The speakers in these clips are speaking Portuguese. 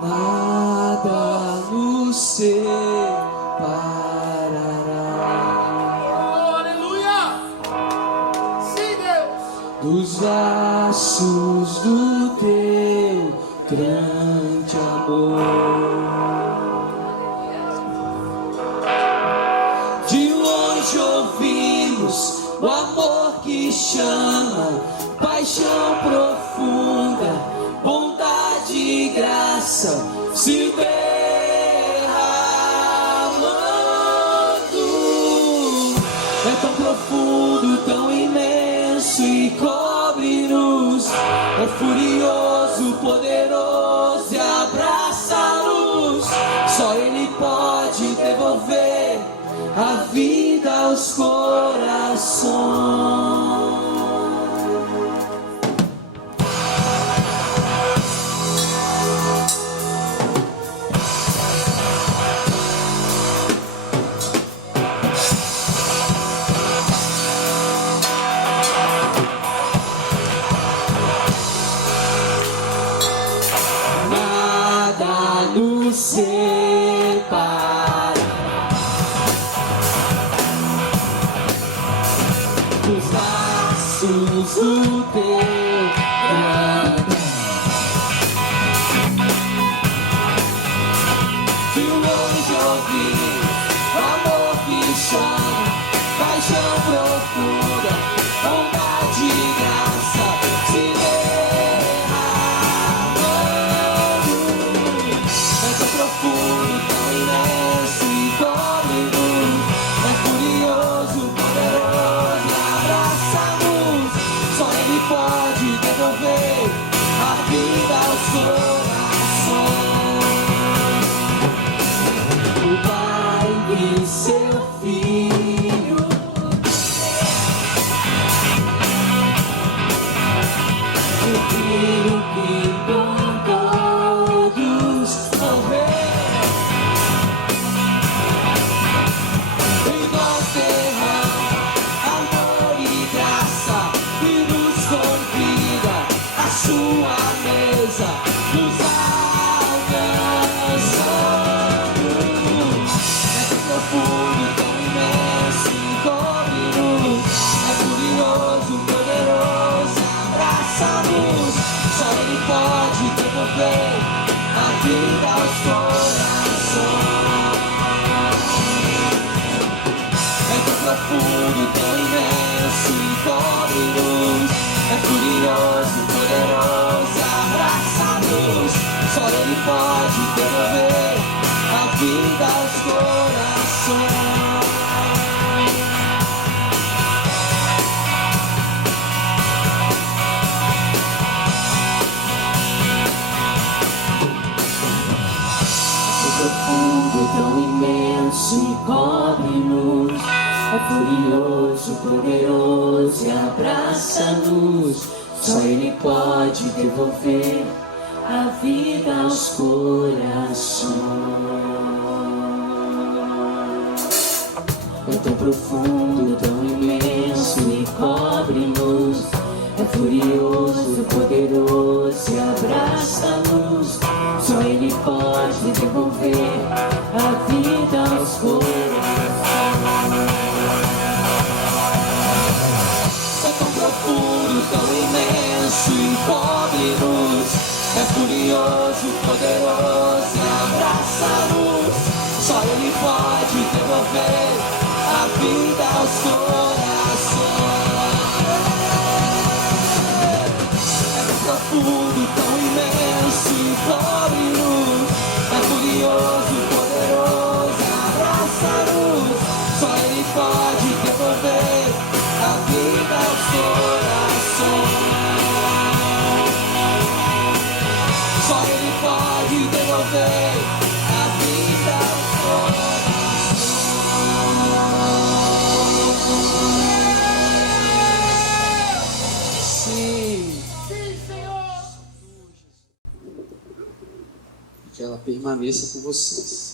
nada nos separará. Oh, aleluia! Sim, Deus! Dos laços do teu grande amor. De longe ouvimos o amor que chama, paixão profunda, bondade e graça se derramando. É tão profundo, tão imenso e cobre-nos. É furioso, poderoso e abraça-nos. Só Ele pode devolver a vida aos corações. Nada nos separa dos laços do teu grande. De longe ouvir o amor que chama, paixão profunda, bondade e graça se derramando. É tão profundo, tão imenso e cobre-nos. É furioso, poderoso e abraça-nos. Só Ele pode devolver a vida aos corações. O Pai e seu Filho, o Filho que por todos morreu, e nós derrama amor e graça e nos convida à sua mesa, nos alcançando. É tão profundo, tão imenso e cobre-nos. É furioso, poderoso, abraça-nos. Só Ele pode devolver a vida aos corações. É tão profundo, tão imenso e cobre-nos. É furioso, poderoso, abraça-nos. Só Ele pode devolver a vida aos corações. É profundo, tão imenso e cobre-nos. É furioso, poderoso e abraça-nos. Só Ele pode devolver a vida aos corações. É tão profundo, tão imenso e cobre-nos. É furioso, poderoso e abraça-nos. Só Ele pode devolver a vida aos corações. É tão profundo, tão imenso e cobre-nos. É furioso, poderoso e abraça-nos. Só Ele pode devolver a vida aos corações. É tão profundo, tão imenso e cobre-nos. É furioso, poderoso e abraça-nos. Só Ele pode devolver a vida aos corações. Só Ele pode devolver a vida aos corações. Sim. Sim, Senhor! Que ela permaneça com vocês.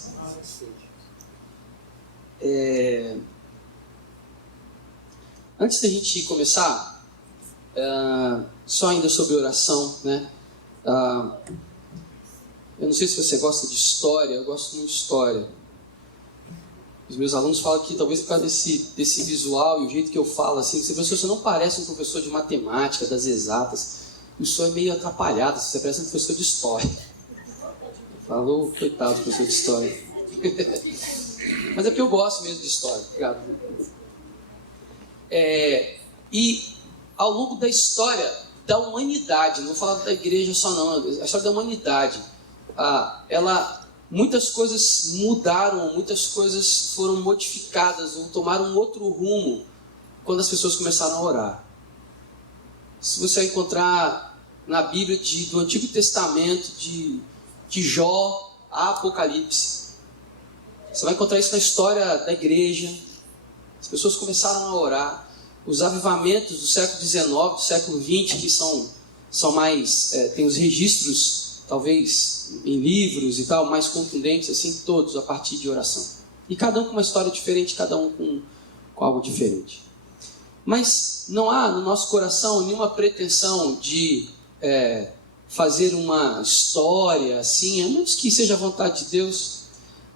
Antes da gente começar, só ainda sobre oração, né? Eu não sei se você gosta de história, eu gosto muito de história. Os meus alunos falam que talvez por causa desse visual e o jeito que eu falo, assim, você não parece um professor de matemática, das exatas. O senhor é meio atrapalhado, você parece um professor de história. Falou, coitado do professor de história. Mas é porque eu gosto mesmo de história. Obrigado. E ao longo da história da humanidade, não vou falar da igreja só não, a história da humanidade, muitas coisas mudaram, muitas coisas foram modificadas ou tomaram um outro rumo quando as pessoas começaram a orar. Se você encontrar na Bíblia do Antigo Testamento, de Jó a Apocalipse, você vai encontrar isso na história da igreja. As pessoas começaram a orar. Os avivamentos do século XIX, do século XX, que são mais, tem os registros, talvez, em livros e tal, mais contundentes, assim, todos a partir de oração. E cada um com uma história diferente, cada um com algo diferente. Mas não há no nosso coração nenhuma pretensão de fazer uma história assim, a menos que seja a vontade de Deus.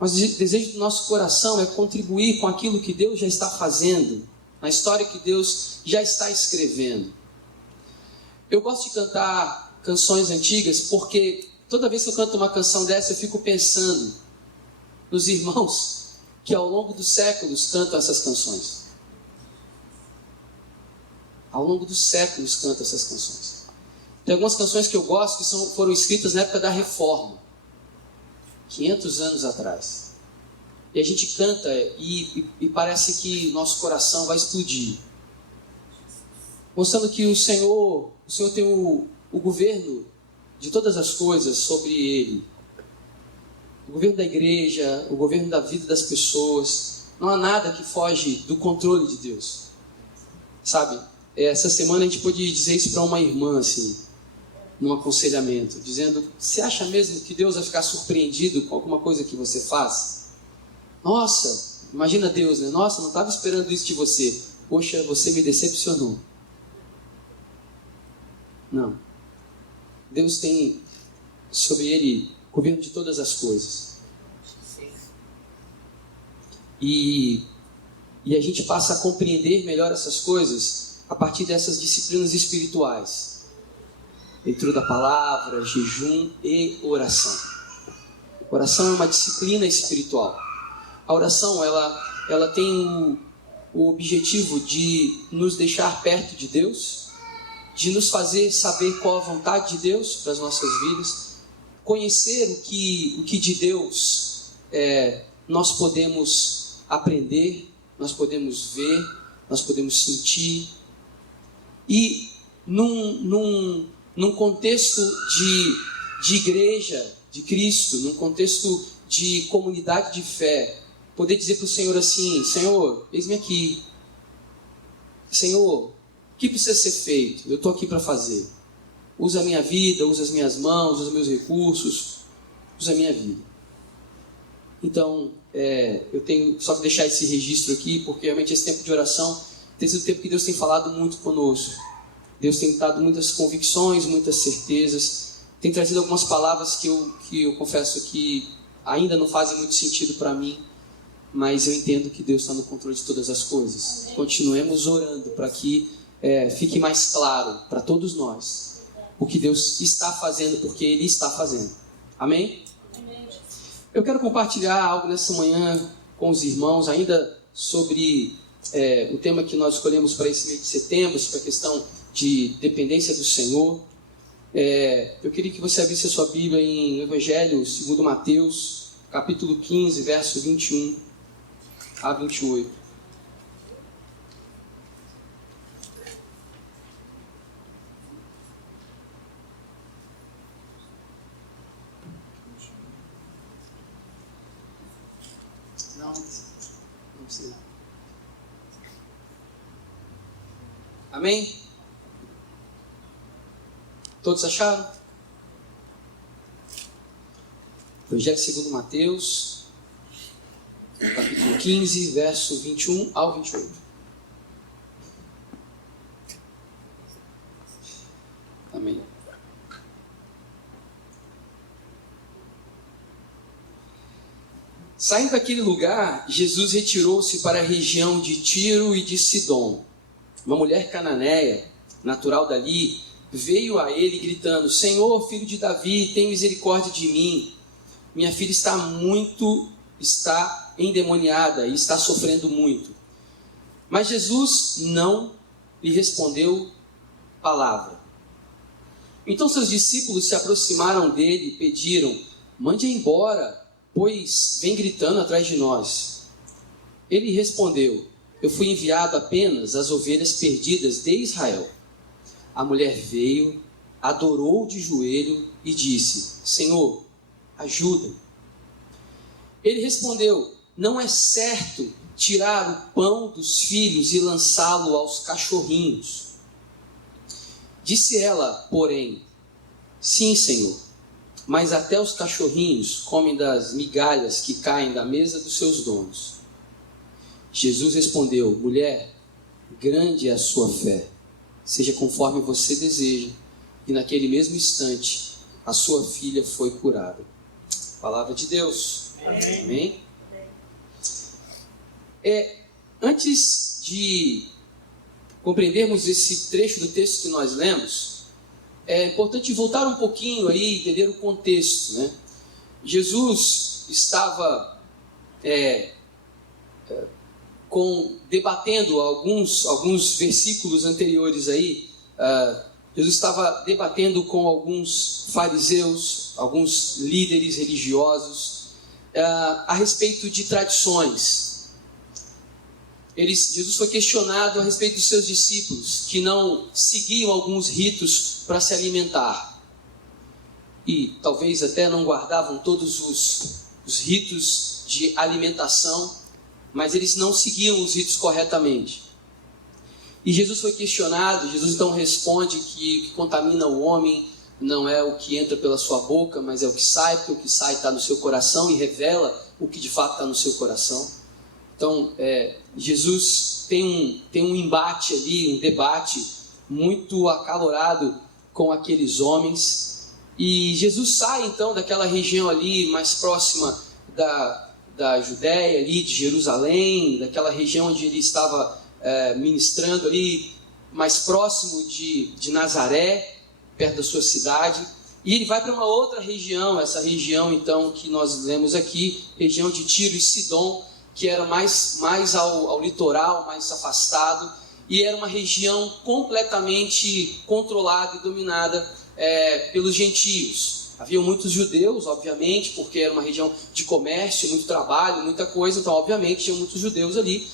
Mas o desejo do nosso coração é contribuir com aquilo que Deus já está fazendo, na história que Deus já está escrevendo. Eu gosto de cantar canções antigas porque toda vez que eu canto uma canção dessa eu fico pensando nos irmãos que ao longo dos séculos cantam essas canções. Ao longo dos séculos cantam essas canções. Tem algumas canções que eu gosto que foram escritas na época da Reforma, 500 anos atrás. E a gente canta e parece que nosso coração vai explodir. Mostrando que o Senhor tem o governo de todas as coisas sobre Ele. O governo da igreja, o governo da vida das pessoas. Não há nada que foge do controle de Deus. Sabe, essa semana a gente pôde dizer isso para uma irmã, assim, num aconselhamento, dizendo: você acha mesmo que Deus vai ficar surpreendido com alguma coisa que você faz? Nossa, imagina Deus, né? Nossa, não estava esperando isso de você. Poxa, você me decepcionou. Não. Deus tem sobre Ele o governo de todas as coisas. E a gente passa a compreender melhor essas coisas a partir dessas disciplinas espirituais. Leitura da palavra, jejum e oração. Oração é uma disciplina espiritual. A oração, ela tem o objetivo de nos deixar perto de Deus, de nos fazer saber qual a vontade de Deus para as nossas vidas, conhecer o que de Deus nós podemos aprender, nós podemos ver, nós podemos sentir. E num contexto de igreja, de Cristo, num contexto de comunidade de fé, poder dizer para o Senhor assim: Senhor, eis-me aqui. Senhor, o que precisa ser feito? Eu estou aqui para fazer. Usa a minha vida, usa as minhas mãos, usa meus recursos, usa a minha vida. Então, eu tenho só que deixar esse registro aqui, porque realmente esse tempo de oração tem sido o tempo que Deus tem falado muito conosco. Deus tem dado muitas convicções, muitas certezas, tem trazido algumas palavras que eu confesso que ainda não fazem muito sentido para mim, mas eu entendo que Deus está no controle de todas as coisas. Continuemos orando para que fique mais claro para todos nós o que Deus está fazendo, porque Ele está fazendo. Amém? Amém. Eu quero compartilhar algo nessa manhã com os irmãos, ainda sobre o tema que nós escolhemos para esse mês de setembro, sobre a questão de dependência do Senhor. Eu queria que você abrisse a sua Bíblia em Evangelho segundo Mateus, capítulo 15, verso 21 a 28. Não precisa. Amém? Todos acharam? Evangelho segundo Mateus, capítulo 15, verso 21 ao 28. Amém. Saindo daquele lugar, Jesus retirou-se para a região de Tiro e de Sidom. Uma mulher cananeia, natural dali, veio a ele gritando: Senhor, filho de Davi, tem misericórdia de mim. Minha filha está endemoniada e está sofrendo muito. Mas Jesus não lhe respondeu palavra. Então seus discípulos se aproximaram dele e pediram: mande-a embora, pois vem gritando atrás de nós. Ele respondeu: eu fui enviado apenas às ovelhas perdidas de Israel. A mulher veio, adorou de joelho e disse: Senhor, ajuda. Ele respondeu: não é certo tirar o pão dos filhos e lançá-lo aos cachorrinhos. Disse ela, porém: sim, Senhor, mas até os cachorrinhos comem das migalhas que caem da mesa dos seus donos. Jesus respondeu: mulher, grande é a sua fé, seja conforme você deseja. E naquele mesmo instante, a sua filha foi curada. Palavra de Deus. Amém? Antes de compreendermos esse trecho do texto que nós lemos, é importante voltar um pouquinho aí e entender o contexto, né? Jesus estava debatendo alguns versículos anteriores aí. Jesus estava debatendo com alguns fariseus, alguns líderes religiosos, a respeito de tradições. Jesus foi questionado a respeito dos seus discípulos, que não seguiam alguns ritos para se alimentar. E talvez até não guardavam todos os ritos de alimentação, mas eles não seguiam os ritos corretamente. E Jesus foi questionado. Jesus então responde que o que contamina o homem não é o que entra pela sua boca, mas é o que sai, porque o que sai está no seu coração e revela o que de fato está no seu coração. Então, Jesus tem um embate ali, um debate muito acalorado com aqueles homens. E Jesus sai então daquela região ali mais próxima da Judéia, ali de Jerusalém, daquela região onde ele estava ministrando ali, mais próximo de Nazaré, perto da sua cidade. E ele vai para uma outra região, essa região então que nós lemos aqui, região de Tiro e Sidom, que era mais ao litoral, mais afastado, e era uma região completamente controlada e dominada pelos gentios. Havia muitos judeus, obviamente, porque era uma região de comércio, muito trabalho, muita coisa, então obviamente tinha muitos judeus ali,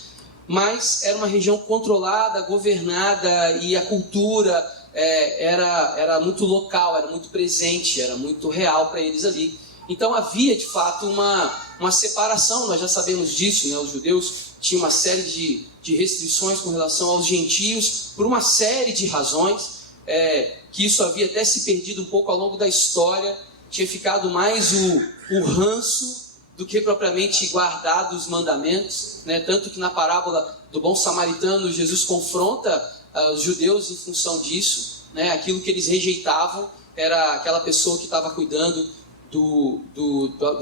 mas era uma região controlada, governada, e a cultura era muito local, era muito presente, era muito real para eles ali. Então havia de fato uma separação, nós já sabemos disso, né? Os judeus tinham uma série de restrições com relação aos gentios, por uma série de razões, que isso havia até se perdido um pouco ao longo da história, tinha ficado mais o ranço do que propriamente guardado os mandamentos, né? Tanto que na parábola do bom samaritano, Jesus confronta os judeus em função disso, né? Aquilo que eles rejeitavam era aquela pessoa que estava cuidando do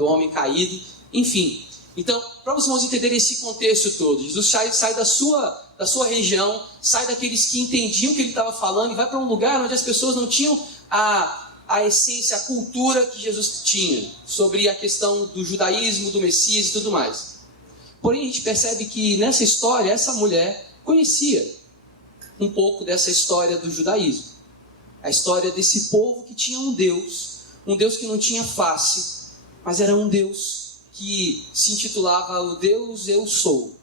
homem caído, enfim. Então, para vocês entenderem esse contexto todo, Jesus sai da sua região, sai daqueles que entendiam o que ele estava falando e vai para um lugar onde as pessoas não tinham a essência, a cultura que Jesus tinha sobre a questão do judaísmo, do Messias e tudo mais. Porém, a gente percebe que nessa história, essa mulher conhecia um pouco dessa história do judaísmo, a história desse povo que tinha um Deus que não tinha face, mas era um Deus que se intitulava o Deus Eu Sou,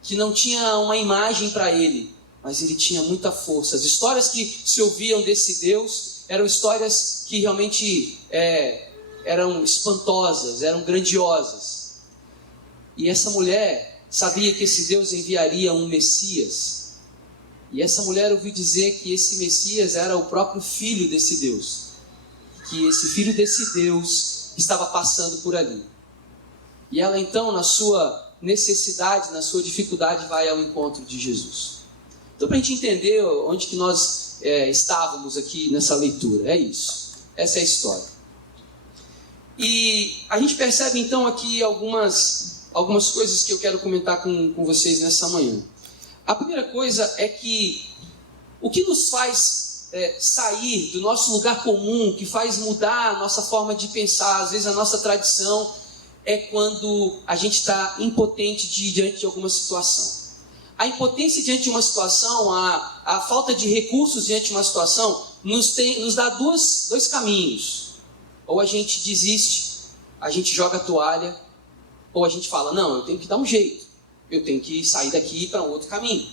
que não tinha uma imagem para ele, mas ele tinha muita força. As histórias que se ouviam desse Deus eram histórias que realmente eram espantosas, eram grandiosas. E essa mulher sabia que esse Deus enviaria um Messias, e essa mulher ouviu dizer que esse Messias era o próprio filho desse Deus, que esse filho desse Deus estava passando por ali. E ela então, na sua necessidade, na sua dificuldade, vai ao encontro de Jesus. Então, para a gente entender onde que nós estávamos aqui nessa leitura, é isso. Essa é a história. E a gente percebe então aqui algumas coisas que eu quero comentar com vocês nessa manhã. A primeira coisa é que o que nos faz sair do nosso lugar comum, que faz mudar a nossa forma de pensar, às vezes a nossa tradição, é quando a gente está impotente diante de alguma situação. A impotência diante de uma situação, a falta de recursos diante de uma situação, nos dá dois caminhos. Ou a gente desiste, a gente joga a toalha, ou a gente fala, não, eu tenho que dar um jeito, eu tenho que sair daqui para um outro caminho.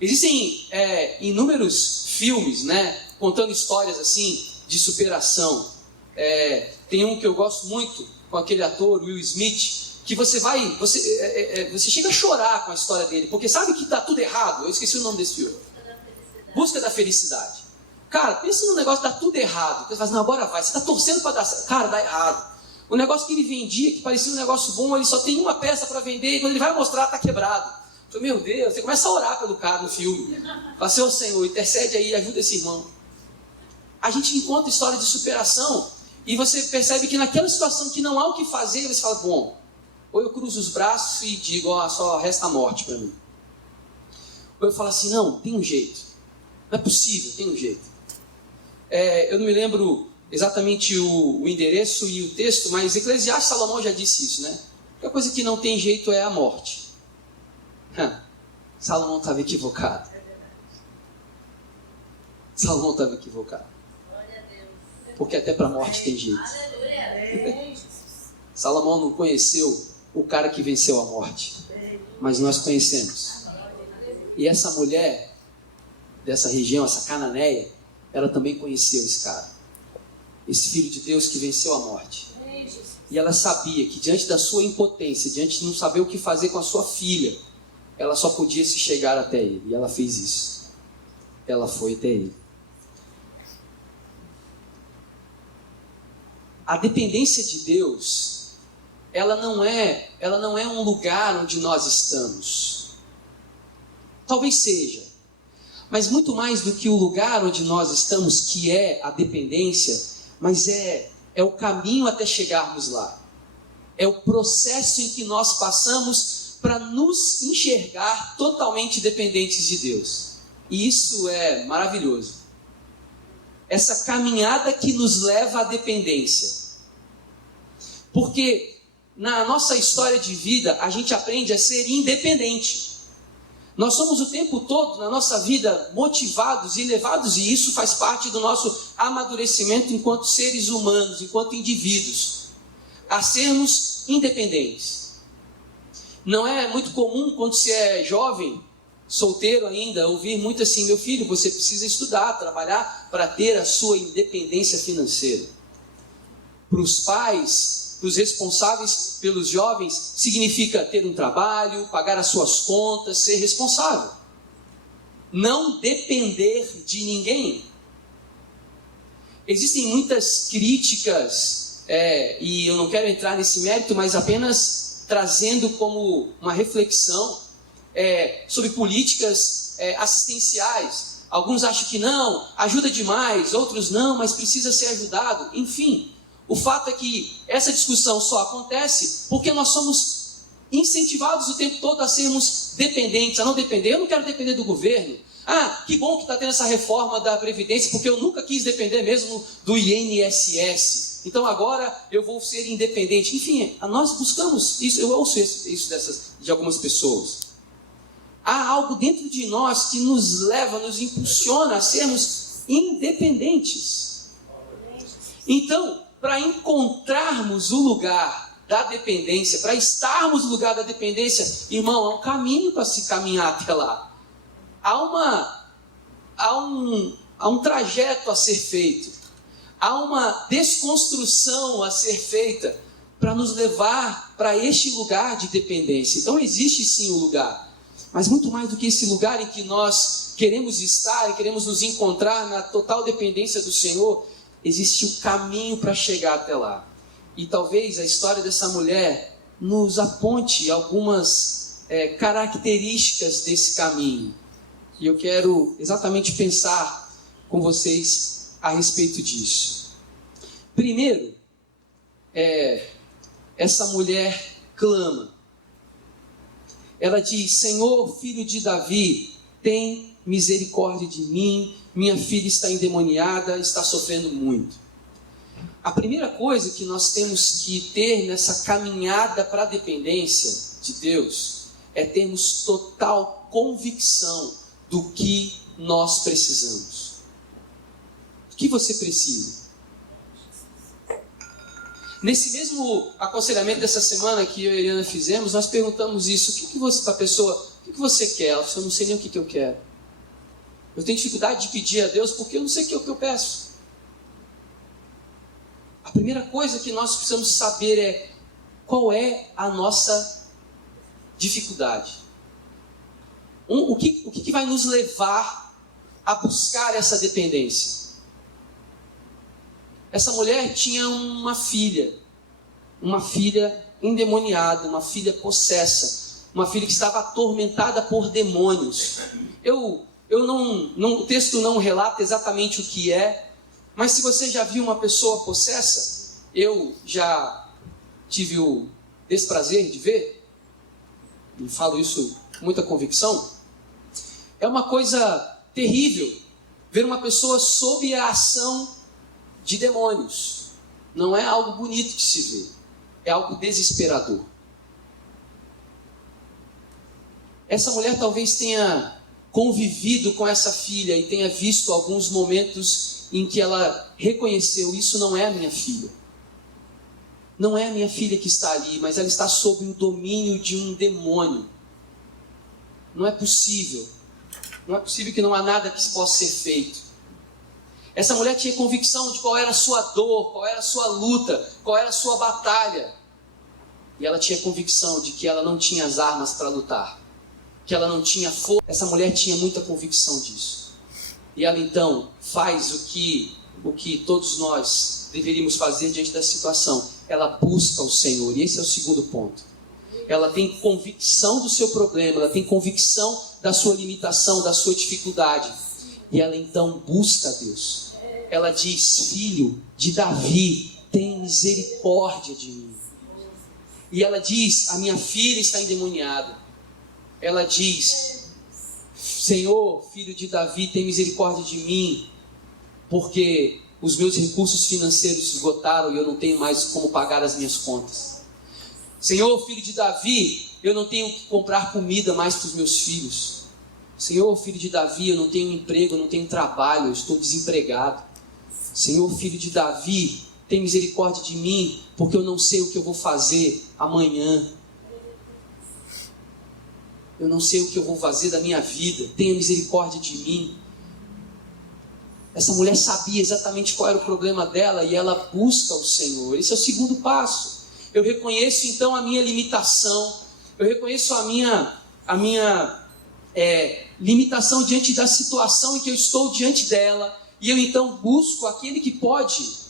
Existem inúmeros filmes, né, contando histórias assim de superação. Tem um que eu gosto muito, com aquele ator Will Smith, que você chega a chorar com a história dele, porque sabe que está tudo errado. Eu esqueci o nome desse filme. Busca da Felicidade. Cara, pensa no negócio que dá tudo errado. Você fala assim, não, agora vai. Você está torcendo para dar certo. Cara, dá errado. O negócio que ele vendia, que parecia um negócio bom, ele só tem uma peça para vender, e quando ele vai mostrar, está quebrado. Eu falei, meu Deus, você começa a orar pelo cara no filme. Fala, Senhor, intercede aí, ajuda esse irmão. A gente encontra história de superação, e você percebe que naquela situação que não há o que fazer, você fala, bom, ou eu cruzo os braços e digo, só resta a morte para mim. Ou eu falo assim, não, tem um jeito. Não é possível, tem um jeito. Eu não me lembro exatamente o endereço e o texto, mas Eclesiastes, Salomão já disse isso, né? A única coisa que não tem jeito é a morte. Salomão estava equivocado. Salomão estava equivocado. Porque até para a morte tem jeito. Salomão não conheceu o cara que venceu a morte, mas nós conhecemos. E essa mulher dessa região, essa cananeia, ela também conheceu esse cara, esse filho de Deus que venceu a morte. E ela sabia que diante da sua impotência, diante de não saber o que fazer com a sua filha, ela só podia se chegar até ele. E ela fez isso. Ela foi até ele. A dependência de Deus, ela não é um lugar onde nós estamos. Talvez seja, mas muito mais do que o lugar onde nós estamos, que é a dependência, mas é o caminho até chegarmos lá. É o processo em que nós passamos para nos enxergar totalmente dependentes de Deus. E isso é maravilhoso. Essa caminhada que nos leva à dependência. Porque na nossa história de vida, a gente aprende a ser independente. Nós somos o tempo todo, na nossa vida, motivados e levados, e isso faz parte do nosso amadurecimento enquanto seres humanos, enquanto indivíduos, a sermos independentes. Não é muito comum, quando se é jovem, solteiro ainda, ouvir muito assim, meu filho, você precisa estudar, trabalhar para ter a sua independência financeira. Para os pais, para os responsáveis pelos jovens, significa ter um trabalho, pagar as suas contas, ser responsável. Não depender de ninguém. Existem muitas críticas, e eu não quero entrar nesse mérito, mas apenas trazendo como uma reflexão sobre políticas assistenciais. Alguns acham que não, ajuda demais, outros não, mas precisa ser ajudado. Enfim, o fato é que essa discussão só acontece porque nós somos incentivados o tempo todo a sermos dependentes, a não depender. Eu não quero depender do governo. Que bom que está tendo essa reforma da Previdência, porque eu nunca quis depender mesmo do INSS. Então agora eu vou ser independente. Enfim, nós buscamos isso, eu ouço isso de algumas pessoas. Há algo dentro de nós que nos leva, nos impulsiona a sermos independentes. Então, para encontrarmos o lugar da dependência, para estarmos no lugar da dependência, irmão, há um caminho para se caminhar até lá. Há um trajeto a ser feito. Há uma desconstrução a ser feita para nos levar para este lugar de dependência. Então existe sim o lugar. Mas muito mais do que esse lugar em que nós queremos estar e queremos nos encontrar na total dependência do Senhor, existe o caminho para chegar até lá. E talvez a história dessa mulher nos aponte algumas características desse caminho. E eu quero exatamente pensar com vocês a respeito disso. Primeiro, essa mulher clama. Ela diz: Senhor, filho de Davi, tem misericórdia de mim, minha filha está endemoniada, está sofrendo muito. A primeira coisa que nós temos que ter nessa caminhada para a dependência de Deus é termos total convicção do que nós precisamos. O que você precisa? Nesse mesmo aconselhamento dessa semana que eu e a Eliana fizemos, nós perguntamos isso: o que você, para a pessoa, o que você quer? Ela falou: eu não sei nem o que eu quero. Eu tenho dificuldade de pedir a Deus porque eu não sei o que eu peço. A primeira coisa que nós precisamos saber é qual é a nossa dificuldade. O que vai nos levar a buscar essa dependência? Essa mulher tinha uma filha endemoniada, uma filha possessa, uma filha que estava atormentada por demônios. O texto não relata exatamente o que é, mas se você já viu uma pessoa possessa, eu já tive o desprazer de ver, e falo isso com muita convicção, é uma coisa terrível ver uma pessoa sob a ação de demônios. Não é algo bonito de se ver, é algo desesperador. Essa mulher talvez tenha convivido com essa filha e tenha visto alguns momentos em que ela reconheceu: isso não é a minha filha. Não é a minha filha que está ali, mas ela está sob o domínio de um demônio. Não é possível. Não é possível que não há nada que possa ser feito. Essa mulher tinha convicção de qual era a sua dor, qual era a sua luta, qual era a sua batalha. E ela tinha convicção de que ela não tinha as armas para lutar, que ela não tinha força. Essa mulher tinha muita convicção disso. E ela então faz o que todos nós deveríamos fazer diante da situação. Ela busca o Senhor, e esse é o segundo ponto. Ela tem convicção do seu problema, ela tem convicção da sua limitação, da sua dificuldade. E ela então busca a Deus. Ela diz: filho de Davi, tem misericórdia de mim. E ela diz: a minha filha está endemoniada. Ela diz: Senhor, filho de Davi, tem misericórdia de mim, porque os meus recursos financeiros se esgotaram e eu não tenho mais como pagar as minhas contas. Senhor, filho de Davi, eu não tenho que comprar comida mais para os meus filhos. Senhor, filho de Davi, eu não tenho emprego, eu não tenho trabalho, eu estou desempregado. Senhor, filho de Davi, tem misericórdia de mim, porque eu não sei o que eu vou fazer amanhã. Eu não sei o que eu vou fazer da minha vida. Tenha misericórdia de mim. Essa mulher sabia exatamente qual era o problema dela e ela busca o Senhor. Esse é o segundo passo. Eu reconheço então a minha limitação. Eu reconheço a minha limitação diante da situação em que eu estou diante dela. E eu então busco aquele que pode.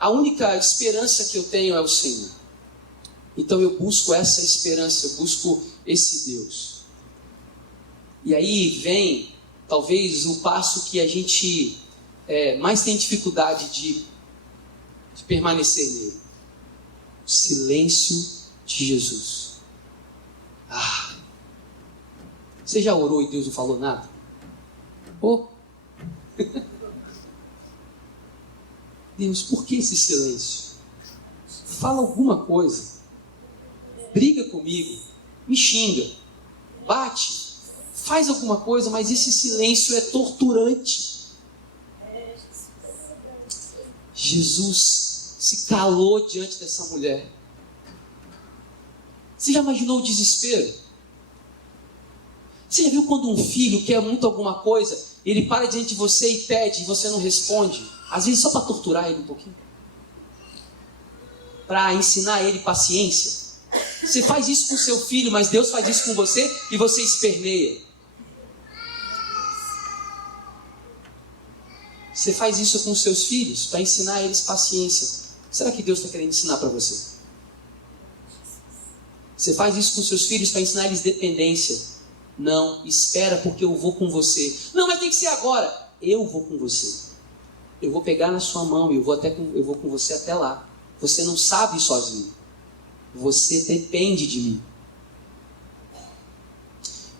A única esperança que eu tenho é o Senhor. Então eu busco essa esperança, eu busco esse Deus. E aí vem, talvez, o passo que a gente mais tem dificuldade de permanecer nele. O silêncio de Jesus. Você já orou e Deus não falou nada? Deus, por que esse silêncio? Fala alguma coisa. Briga comigo. Me xinga. Bate. Faz alguma coisa, mas esse silêncio é torturante. Jesus se calou diante dessa mulher. Você já imaginou o desespero? Você já viu quando um filho quer muito alguma coisa, ele para diante de você e pede e você não responde? Às vezes só para torturar ele um pouquinho. Para ensinar ele paciência. Você faz isso com seu filho, mas Deus faz isso com você e você esperneia. Você faz isso com seus filhos para ensinar eles paciência. Será que Deus está querendo ensinar para você? Você faz isso com seus filhos para ensinar eles dependência. Não, espera porque eu vou com você. Não, mas tem que ser agora. Eu vou com você. Eu vou pegar na sua mão e eu vou com você até lá. Você não sabe ir sozinho. Você depende de mim.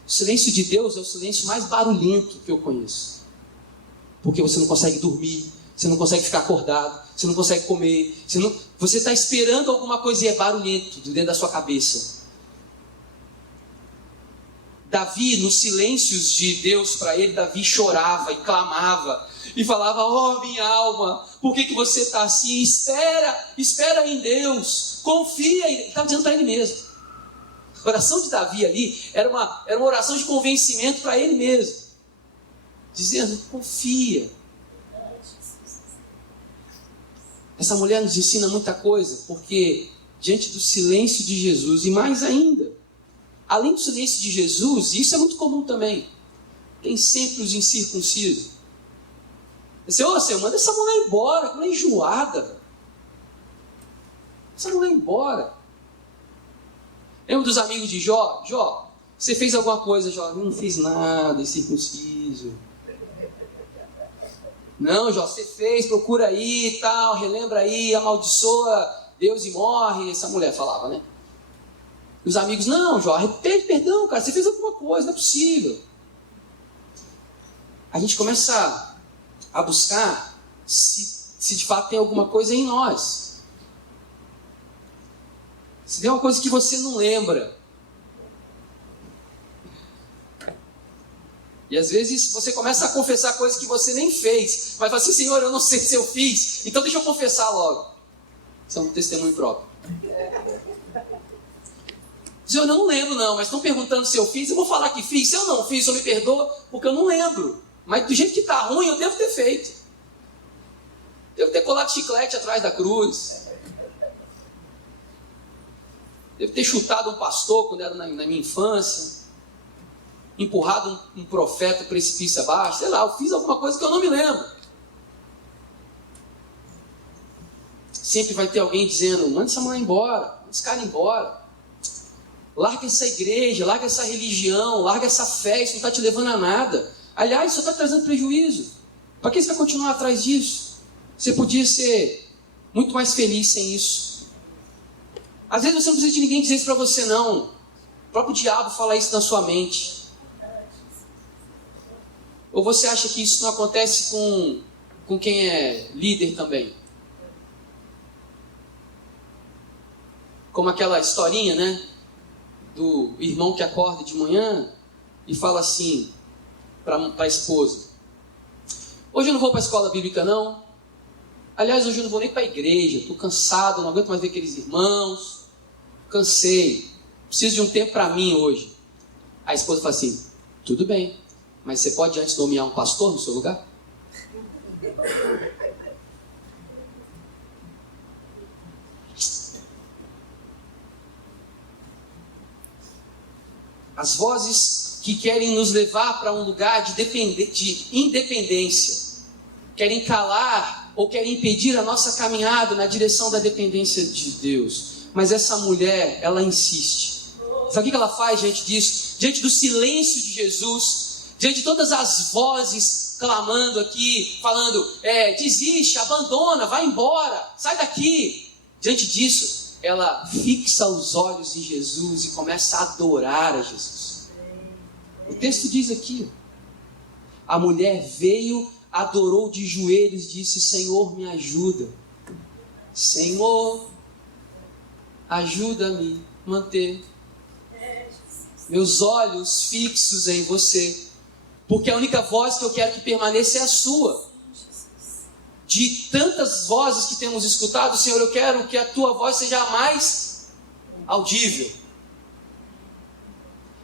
O silêncio de Deus é o silêncio mais barulhento que eu conheço. Porque você não consegue dormir, você não consegue ficar acordado, você não consegue comer, você está esperando alguma coisa e é barulhento dentro da sua cabeça. Davi, nos silêncios de Deus para ele, Davi chorava e clamava e falava: oh minha alma, por que você está assim? Espera em Deus, confia. Ele estava dizendo para ele mesmo. A oração de Davi ali era uma oração de convencimento para ele mesmo, dizendo: confia. Essa mulher nos ensina muita coisa, porque diante do silêncio de Jesus, e mais ainda, além do silêncio de Jesus, e isso é muito comum também, tem sempre os incircuncisos. Senhor, manda essa mulher embora, que mulher enjoada. Essa mulher embora. Lembra dos amigos de Jó? Jó, você fez alguma coisa? Jó, não fiz nada, incircunciso. Não, Jó, você fez, procura aí e tal, relembra aí, amaldiçoa Deus e morre. Essa mulher falava, né? Os amigos: não, Jó, pede perdão, cara, você fez alguma coisa, não é possível. A gente começa a buscar se de fato tem alguma coisa em nós. Se tem uma coisa que você não lembra. E às vezes você começa a confessar coisas que você nem fez, mas fala assim: Senhor, eu não sei se eu fiz, então deixa eu confessar logo. Isso é um testemunho próprio. Senhor, eu não lembro não, mas estão perguntando se eu fiz, eu vou falar que fiz. Se eu não fiz, eu me perdoa, porque eu não lembro. Mas do jeito que está ruim, eu devo ter feito. Devo ter colado chiclete atrás da cruz. Devo ter chutado um pastor quando era na minha infância. Empurrado um profeta precipício abaixo. Sei lá, eu fiz alguma coisa que eu não me lembro. Sempre vai ter alguém dizendo: manda essa mulher embora, manda esse cara embora. Larga essa igreja, larga essa religião, larga essa fé, isso não está te levando a nada. Aliás, isso está trazendo prejuízo. Para que você vai continuar atrás disso? Você podia ser muito mais feliz sem isso. Às vezes você não precisa de ninguém dizer isso para você, não. O próprio diabo fala isso na sua mente. Ou você acha que isso não acontece com quem é líder também? Como aquela historinha, né? Do irmão que acorda de manhã e fala assim para a esposa: hoje eu não vou para a escola bíblica não. Aliás, hoje eu não vou nem para a igreja. Estou cansado, não aguento mais ver aqueles irmãos. Cansei. Preciso de um tempo para mim hoje. A esposa fala assim: tudo bem, mas você pode antes nomear um pastor no seu lugar? As vozes que querem nos levar para um lugar de independência, querem calar ou querem impedir a nossa caminhada na direção da dependência de Deus. Mas essa mulher, ela insiste. Sabe o que ela faz diante disso? Diante do silêncio de Jesus, diante de todas as vozes clamando aqui, falando: desiste, abandona, vai embora, sai daqui. Diante disso, ela fixa os olhos em Jesus e começa a adorar a Jesus. O texto diz aqui: a mulher veio, adorou de joelhos, disse: Senhor, me ajuda. Senhor, ajuda-me a manter meus olhos fixos em você, porque a única voz que eu quero que permaneça é a sua. De tantas vozes que temos escutado, Senhor, eu quero que a tua voz seja a mais audível.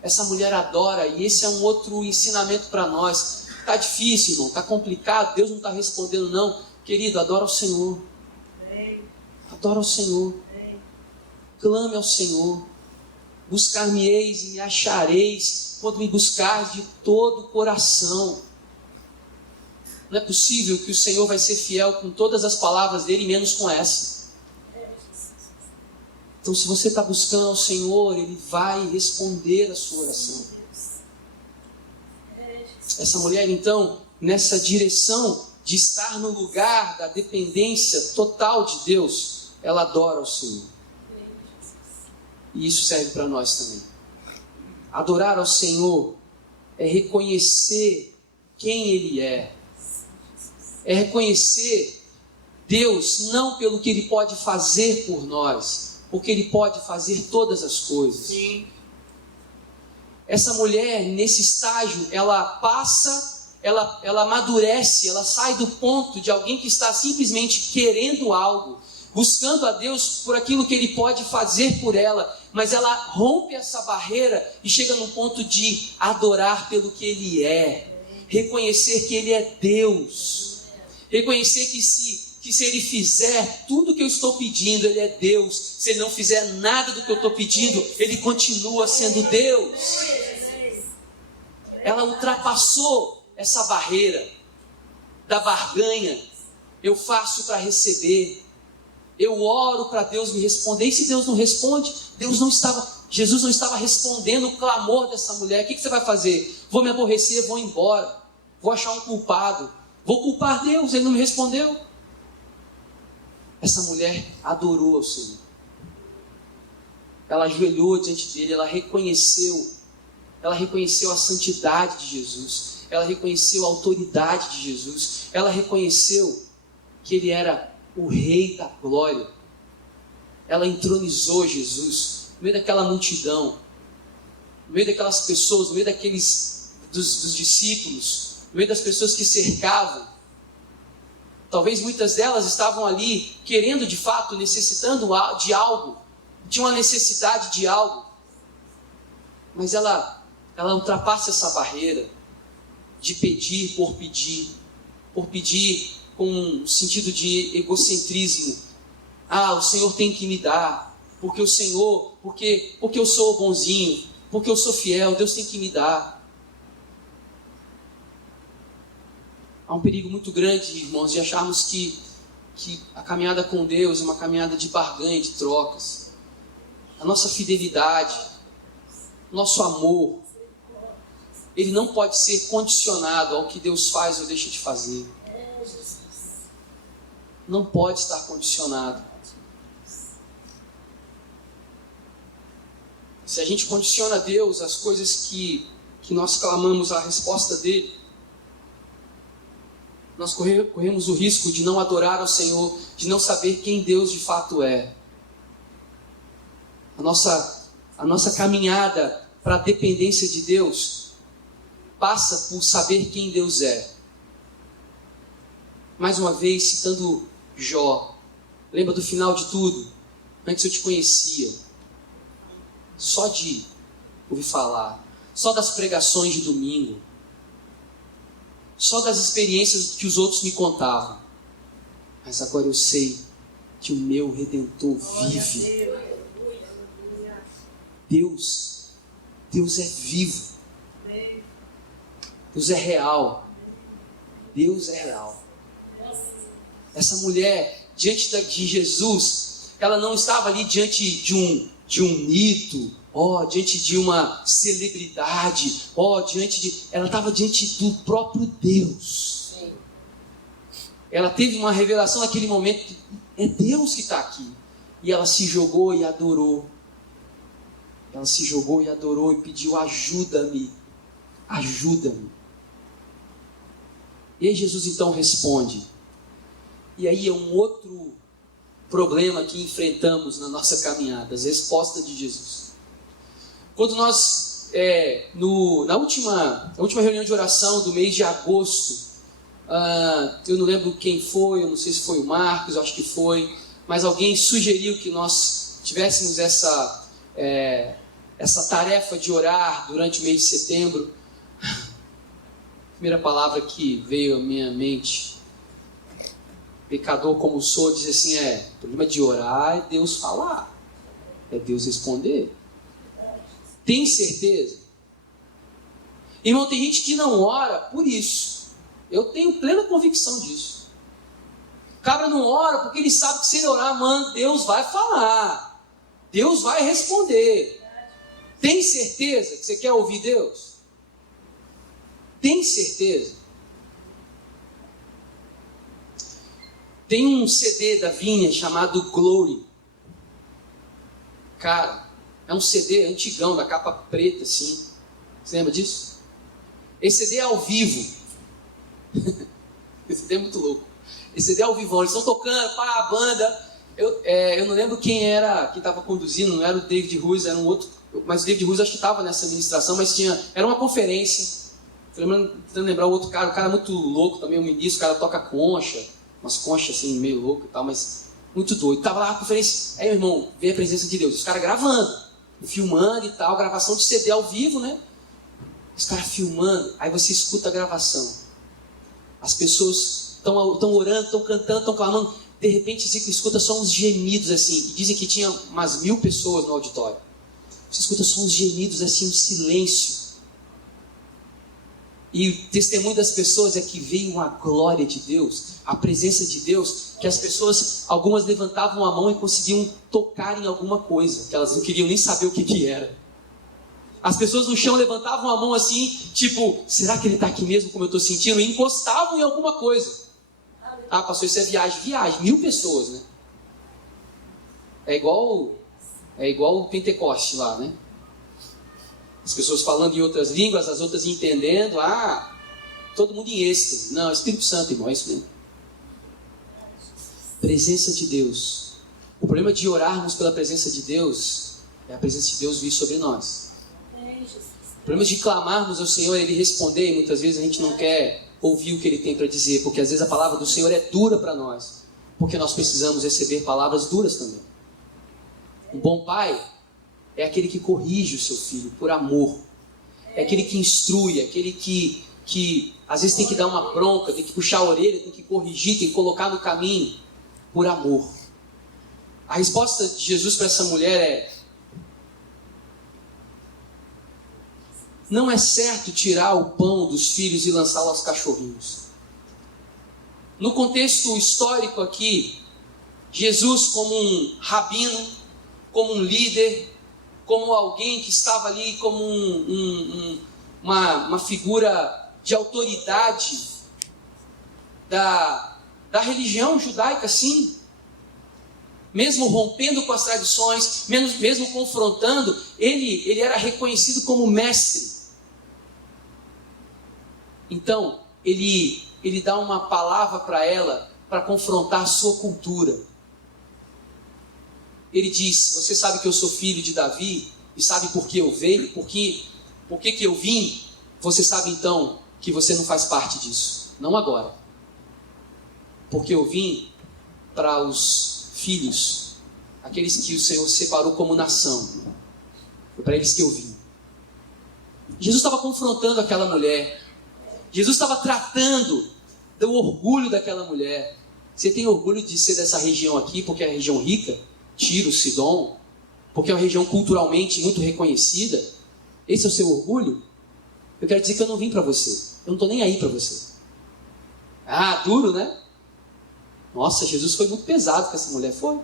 Essa mulher adora, e esse é um outro ensinamento para nós. Está difícil, irmão, está complicado, Deus não está respondendo não. Querido, adora ao Senhor. Adora ao Senhor. Clame ao Senhor. Buscar-me-eis e me achareis quando me buscares de todo o coração. Não é possível que o Senhor vai ser fiel com todas as palavras dele, menos com essa. Então, se você está buscando ao Senhor, Ele vai responder a sua oração. Essa mulher, então, nessa direção de estar no lugar da dependência total de Deus, ela adora ao Senhor. E isso serve para nós também. Adorar ao Senhor é reconhecer quem Ele é. É reconhecer Deus não pelo que Ele pode fazer por nós, porque Ele pode fazer todas as coisas. Sim. Essa mulher, nesse estágio, ela passa, ela amadurece, ela sai do ponto de alguém que está simplesmente querendo algo, buscando a Deus por aquilo que Ele pode fazer por ela, mas ela rompe essa barreira e chega num ponto de adorar pelo que Ele é, reconhecer que Ele é Deus, reconhecer que se Ele fizer tudo o que eu estou pedindo, Ele é Deus. Se Ele não fizer nada do que eu estou pedindo, Ele continua sendo Deus. Ela ultrapassou essa barreira da barganha. Eu faço para receber. Eu oro para Deus me responder. E se Deus não responde, Jesus não estava respondendo o clamor dessa mulher. O que você vai fazer? Vou me aborrecer, vou embora. Vou achar um culpado. Vou culpar Deus, Ele não me respondeu. Essa mulher adorou ao Senhor. Ela ajoelhou diante dele, ela reconheceu a santidade de Jesus, ela reconheceu a autoridade de Jesus, ela reconheceu que Ele era o Rei da glória. Ela entronizou Jesus no meio daquela multidão, no meio daquelas pessoas, no meio dos discípulos, no meio das pessoas que cercavam. Talvez muitas delas estavam ali querendo de fato, necessitando de algo, tinha uma necessidade de algo, mas ela ultrapassa essa barreira de pedir por pedir com um sentido de egocentrismo. O Senhor tem que me dar, porque eu sou bonzinho, porque eu sou fiel, Deus tem que me dar. Há um perigo muito grande, irmãos, de acharmos que a caminhada com Deus é uma caminhada de barganha, de trocas. A nossa fidelidade, nosso amor, ele não pode ser condicionado ao que Deus faz ou deixa de fazer. Não pode estar condicionado. Se a gente condiciona a Deus às coisas que nós clamamos a resposta dele, nós corremos o risco de não adorar ao Senhor, de não saber quem Deus de fato é. A nossa caminhada para a dependência de Deus passa por saber quem Deus é. Mais uma vez, citando Jó, lembra do final de tudo? Antes eu te conhecia, só de ouvir falar, só das pregações de domingo, só das experiências que os outros me contavam. Mas agora eu sei que o meu Redentor vive. Deus é vivo. Deus é real. Deus é real. Essa mulher, diante de Jesus, ela não estava ali diante de um mito, diante de uma celebridade, ela estava diante do próprio Deus. Sim. Ela teve uma revelação naquele momento, é Deus que está aqui. E ela se jogou e adorou. Ela se jogou e adorou e pediu: ajuda-me, ajuda-me. E aí Jesus então responde. E aí é um outro problema que enfrentamos na nossa caminhada, as respostas de Jesus. Quando nós, na última reunião de oração do mês de agosto, eu não lembro quem foi, eu não sei se foi o Marcos, eu acho que foi, mas alguém sugeriu que nós tivéssemos essa tarefa de orar durante o mês de setembro. A primeira palavra que veio à minha mente, pecador como sou, diz assim: o problema de orar é Deus falar, é Deus responder. Tem certeza? Irmão, tem gente que não ora por isso. Eu tenho plena convicção disso. O cabra não ora porque ele sabe que se ele orar, mano, Deus vai falar, Deus vai responder. Tem certeza que você quer ouvir Deus? Tem certeza? Tem um CD da Vinha chamado Glory. Cara, é um CD antigão, da capa preta assim. Você lembra disso? Esse CD é ao vivo. Esse CD é muito louco. Esse CD é ao vivo. Eles estão tocando, pá, a banda. Eu não lembro quem estava conduzindo, não era o David Ruiz, era um outro. Mas o David Ruiz acho que estava nessa ministração, mas era uma conferência. Tentando lembrar o outro cara, o cara é muito louco também, o ministro, o cara toca concha, umas conchas assim, meio louco e tal, mas muito doido. Tava lá na conferência, aí meu irmão, veio a presença de Deus, os caras gravando, filmando e tal, gravação de CD ao vivo, né? Os caras filmando, aí você escuta a gravação. As pessoas estão orando, estão cantando, estão clamando, de repente você escuta só uns gemidos assim, e dizem que tinha umas 1000 pessoas no auditório. Você escuta só uns gemidos assim, um silêncio. E o testemunho das pessoas é que veio a glória de Deus, a presença de Deus, que as pessoas, algumas levantavam a mão e conseguiam tocar em alguma coisa, que elas não queriam nem saber o que era. As pessoas no chão levantavam a mão assim, tipo, será que ele está aqui mesmo como eu estou sentindo? E encostavam em alguma coisa. Ah, pastor, isso é viagem, 1000 pessoas, né? É igual o Pentecoste lá, né? As pessoas falando em outras línguas, as outras entendendo. Ah, todo mundo em êxtase. Não, Espírito Santo, irmão, é isso mesmo. Presença de Deus. O problema de orarmos pela presença de Deus é a presença de Deus vir sobre nós. O problema de clamarmos ao Senhor, Ele responder, e muitas vezes a gente não quer ouvir o que Ele tem para dizer, porque às vezes a palavra do Senhor é dura para nós, porque nós precisamos receber palavras duras também. Um bom pai é aquele que corrige o seu filho por amor. É aquele que instrui, é aquele que às vezes tem que dar uma bronca, tem que puxar a orelha, tem que corrigir, tem que colocar no caminho por amor. A resposta de Jesus para essa mulher é: não é certo tirar o pão dos filhos e lançá-lo aos cachorrinhos. No contexto histórico aqui, Jesus como um rabino, como um líder, como alguém que estava ali como uma figura de autoridade da religião judaica, sim. Mesmo rompendo com as tradições, mesmo confrontando, ele era reconhecido como mestre. Então, ele dá uma palavra para ela, para confrontar a sua cultura. Ele diz: você sabe que eu sou filho de Davi? E sabe por que eu veio? Por que eu vim? Você sabe então que você não faz parte disso. Não agora. Porque eu vim para os filhos, aqueles que o Senhor separou como nação. Foi para eles que eu vim. Jesus estava confrontando aquela mulher. Jesus estava tratando do orgulho daquela mulher. Você tem orgulho de ser dessa região aqui, porque é a região rica? Tiro, Sidom, porque é uma região culturalmente muito reconhecida. Esse é o seu orgulho? Eu quero dizer que eu não vim para você. Eu não estou nem aí para você. Ah, duro, né? Nossa, Jesus foi muito pesado com essa mulher, foi?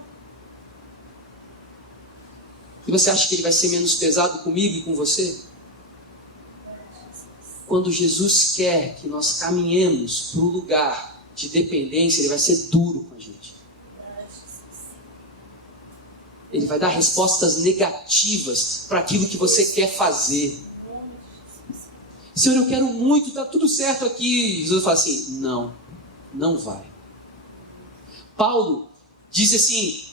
E você acha que ele vai ser menos pesado comigo e com você? Quando Jesus quer que nós caminhemos para um lugar de dependência, ele vai ser duro com a gente. Ele vai dar respostas negativas para aquilo que você quer fazer. Senhor, eu quero muito, está tudo certo aqui. Jesus fala assim: não vai. Paulo diz assim: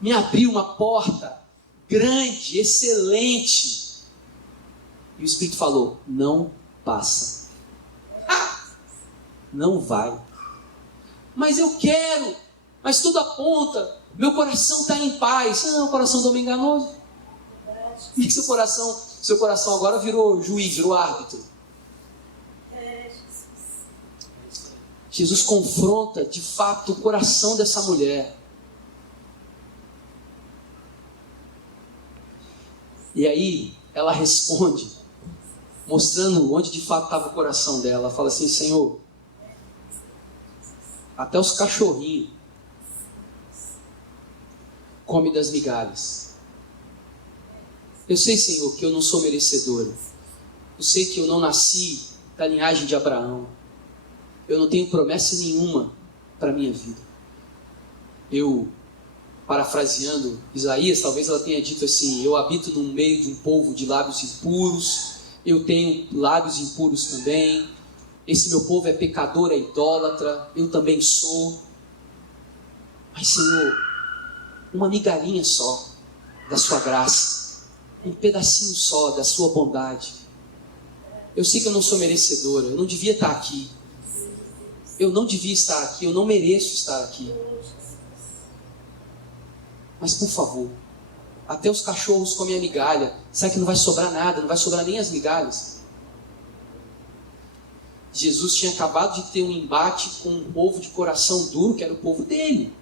me abriu uma porta grande, excelente. E o Espírito falou: não passa. Não vai. Mas eu quero, mas tudo aponta. Meu coração está em paz. Não, o coração do homem enganoso. E seu coração agora virou juiz, virou árbitro. Jesus confronta de fato o coração dessa mulher. E aí ela responde, mostrando onde de fato estava o coração dela. Ela fala assim: Senhor, até os cachorrinhos come das migalhas. Eu sei, Senhor, que eu não sou merecedora. Eu sei que eu não nasci da linhagem de Abraão. Eu não tenho promessa nenhuma para a minha vida. Eu, parafraseando Isaías, talvez ela tenha dito assim: eu habito no meio de um povo de lábios impuros, eu tenho lábios impuros também, esse meu povo é pecador, é idólatra, eu também sou. Mas, Senhor, uma migalhinha só da sua graça, um pedacinho só da sua bondade. Eu sei que eu não sou merecedora, eu não devia estar aqui, eu não devia estar aqui, eu não mereço estar aqui. Mas por favor, até os cachorros comem a migalha. Será que não vai sobrar nada? Não vai sobrar nem as migalhas? Jesus tinha acabado de ter um embate com um povo de coração duro, que era o povo dele.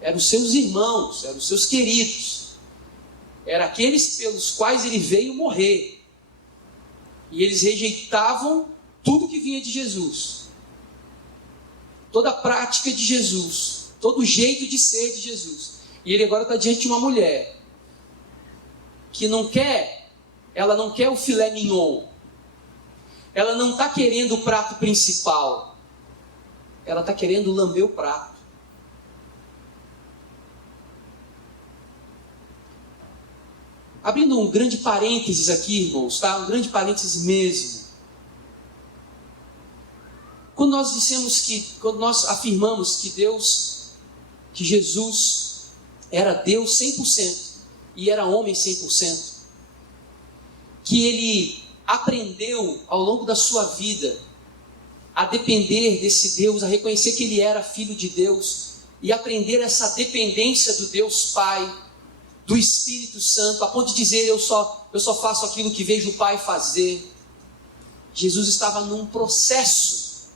Eram os seus irmãos, eram os seus queridos. Eram aqueles pelos quais ele veio morrer. E eles rejeitavam tudo que vinha de Jesus. Toda a prática de Jesus. Todo o jeito de ser de Jesus. E ele agora está diante de uma mulher que ela não quer o filé mignon. Ela não está querendo o prato principal. Ela está querendo lamber o prato. Abrindo um grande parênteses aqui, irmãos, tá? Um grande parênteses mesmo. Quando nós afirmamos que Jesus era Deus 100% e era homem 100%, que ele aprendeu ao longo da sua vida a depender desse Deus, a reconhecer que ele era filho de Deus e aprender essa dependência do Deus Pai, do Espírito Santo, a ponto de dizer: eu só faço aquilo que vejo o Pai fazer. Jesus estava num processo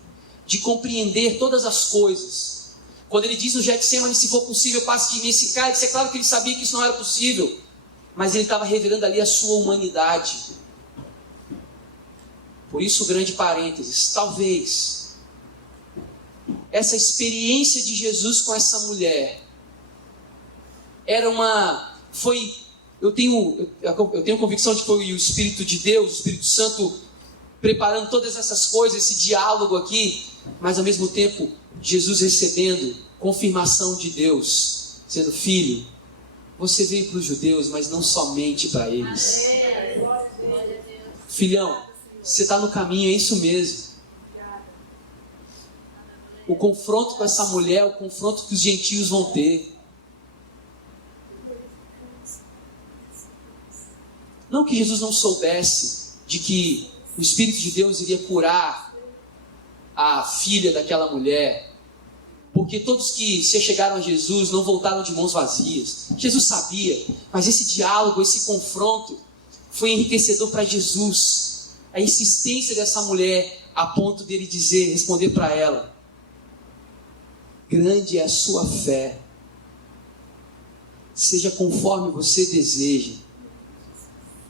de compreender todas as coisas. Quando ele diz no Getsemane: se for possível, passe de mim esse cálice, é claro que ele sabia que isso não era possível, mas ele estava revelando ali a sua humanidade. Por isso, grande parênteses, talvez essa experiência de Jesus com essa mulher eu tenho convicção de que foi o Espírito de Deus, o Espírito Santo, preparando todas essas coisas, esse diálogo aqui, mas ao mesmo tempo Jesus recebendo confirmação de Deus, sendo: filho, você veio para os judeus, mas não somente para eles. Filhão, você está no caminho, é isso mesmo. O confronto com essa mulher é o confronto que os gentios vão ter. Não que Jesus não soubesse de que o Espírito de Deus iria curar a filha daquela mulher, porque todos que se chegaram a Jesus não voltaram de mãos vazias. Jesus sabia, mas esse diálogo, esse confronto foi enriquecedor para Jesus. A insistência dessa mulher, a ponto dele responder para ela: grande é a sua fé, seja conforme você deseja.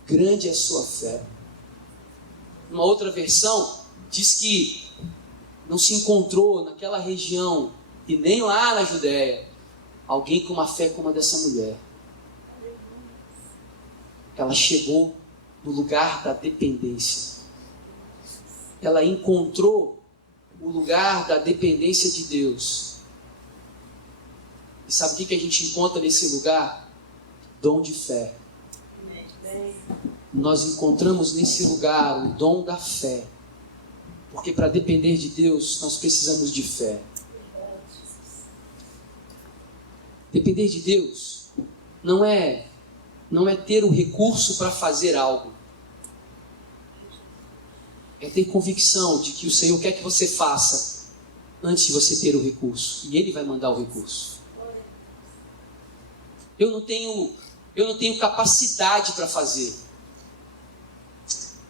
Grande é a sua fé. Uma outra versão diz que não se encontrou naquela região e nem lá na Judéia alguém com uma fé como a dessa mulher. Ela chegou no lugar da dependência. Ela encontrou o lugar da dependência de Deus. E sabe o que a gente encontra nesse lugar? Dom de fé. Nós encontramos nesse lugar o dom da fé. Porque para depender de Deus, nós precisamos de fé. Depender de Deus não é ter o recurso para fazer algo. É ter convicção de que o Senhor quer que você faça antes de você ter o recurso. E Ele vai mandar o recurso. Eu não tenho capacidade para fazer.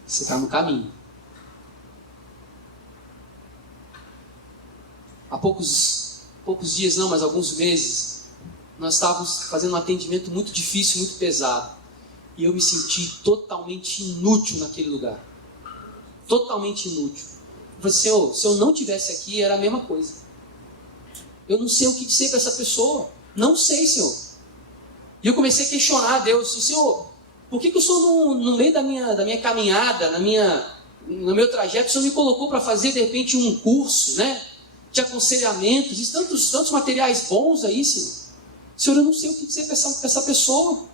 Você está no caminho. Há poucos dias não, mas alguns meses, nós estávamos fazendo um atendimento muito difícil, muito pesado. E eu me senti totalmente inútil naquele lugar. Totalmente inútil. Eu falei: Senhor, se eu não estivesse aqui, era a mesma coisa. Eu não sei o que dizer para essa pessoa. Não sei, Senhor. E eu comecei a questionar a Deus: Senhor, por que o Senhor no meio da minha caminhada, no meu trajeto, o Senhor me colocou para fazer de repente um curso, né? de aconselhamentos, e tantos materiais bons aí, Senhor. Senhor, eu não sei o que dizer para essa pessoa.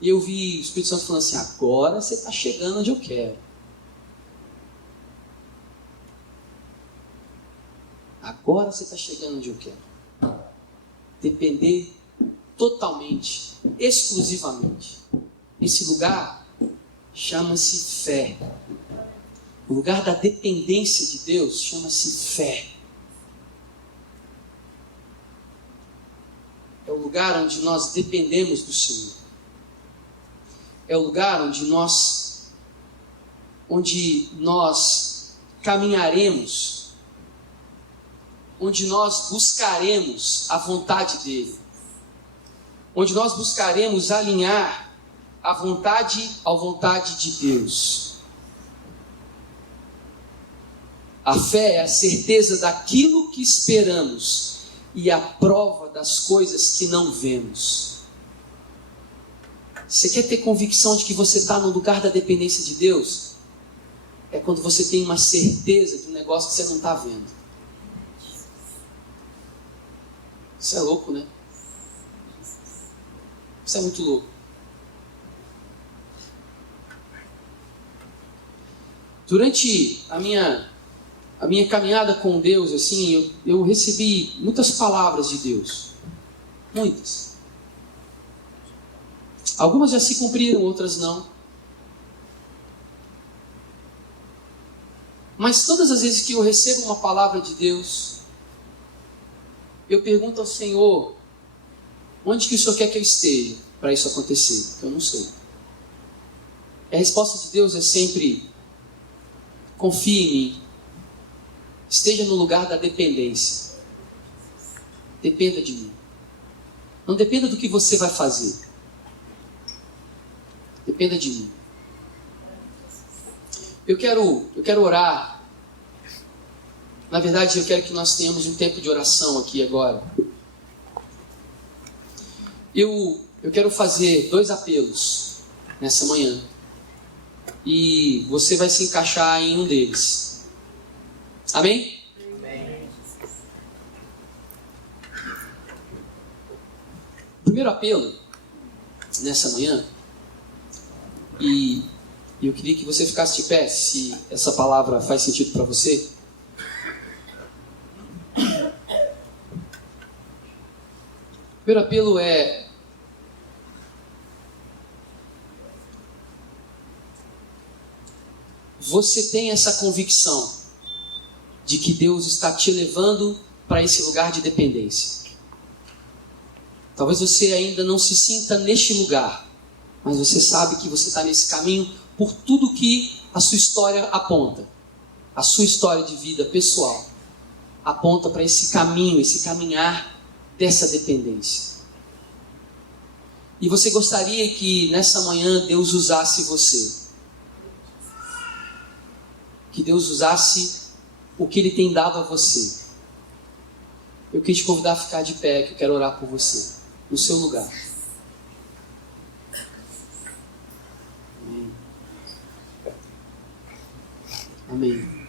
E eu vi o Espírito Santo falando assim: agora você está chegando onde eu quero. Agora você está chegando onde eu quero. Depender totalmente, exclusivamente. Esse lugar chama-se fé. O lugar da dependência de Deus chama-se fé. É o lugar onde nós dependemos do Senhor. É o lugar onde nós caminharemos, onde nós buscaremos a vontade dEle, onde nós buscaremos alinhar a vontade de Deus. A fé é a certeza daquilo que esperamos e a prova das coisas que não vemos. Você quer ter convicção de que você está no lugar da dependência de Deus? É quando você tem uma certeza de um negócio que você não está vendo. Isso é louco, né? Isso é muito louco. Durante a minha caminhada com Deus, assim, eu recebi muitas palavras de Deus. Muitas. Algumas já se cumpriram, outras não. Mas todas as vezes que eu recebo uma palavra de Deus, eu pergunto ao Senhor: onde que o Senhor quer que eu esteja para isso acontecer? Eu não sei. A resposta de Deus é sempre: confie em mim. Esteja no lugar da dependência. Dependa de mim. Não dependa do que você vai fazer. Dependa de mim. Eu quero orar. Na verdade, eu quero que nós tenhamos um tempo de oração aqui agora. Eu quero fazer 2 apelos nessa manhã. E você vai se encaixar em um deles. Amém? Amém. O primeiro apelo nessa manhã, e eu queria que você ficasse de pé, se essa palavra faz sentido para você. O primeiro apelo é: você tem essa convicção de que Deus está te levando para esse lugar de dependência. Talvez você ainda não se sinta neste lugar, mas você sabe que você está nesse caminho por tudo que a sua história aponta. A sua história de vida pessoal aponta para esse caminho, esse caminhar dessa dependência. E você gostaria que nessa manhã Deus usasse você. Que Deus usasse o que Ele tem dado a você. Eu queria te convidar a ficar de pé, que eu quero orar por você, no seu lugar. Amém. Amém.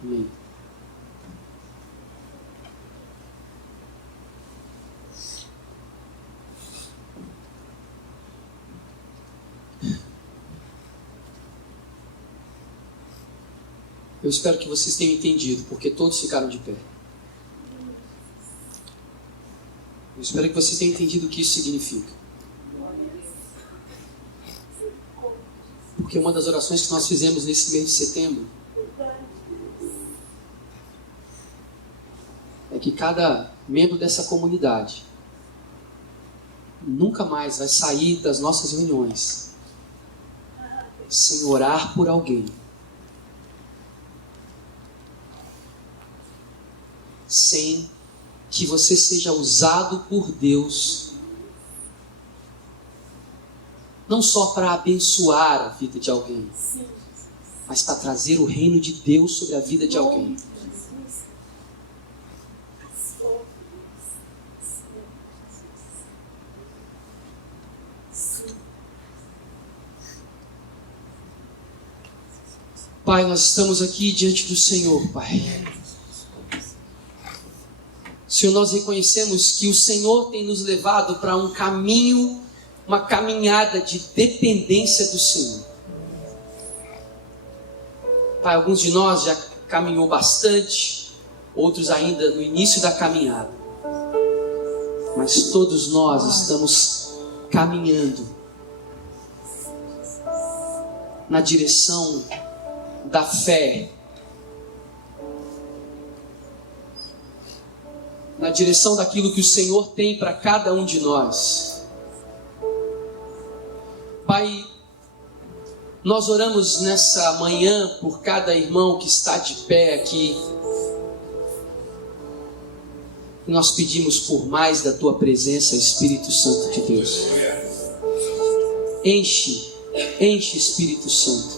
Amém. Eu espero que vocês tenham entendido, porque todos ficaram de pé. Eu espero que vocês tenham entendido o que isso significa. Porque uma das orações que nós fizemos nesse mês de setembro é que cada membro dessa comunidade nunca mais vai sair das nossas reuniões sem orar por alguém. Sem que você seja usado por Deus, não só para abençoar a vida de alguém, mas para trazer o reino de Deus sobre a vida de alguém. Pai, nós estamos aqui diante do Senhor, Pai. Senhor, nós reconhecemos que o Senhor tem nos levado para um caminho, uma caminhada de dependência do Senhor. Pai, alguns de nós já caminhou bastante, outros ainda no início da caminhada. Mas todos nós estamos caminhando na direção da fé, na direção daquilo que o Senhor tem para cada um de nós. Pai, nós oramos nessa manhã por cada irmão que está de pé aqui. Nós pedimos por mais da Tua presença, Espírito Santo de Deus. Enche Espírito Santo.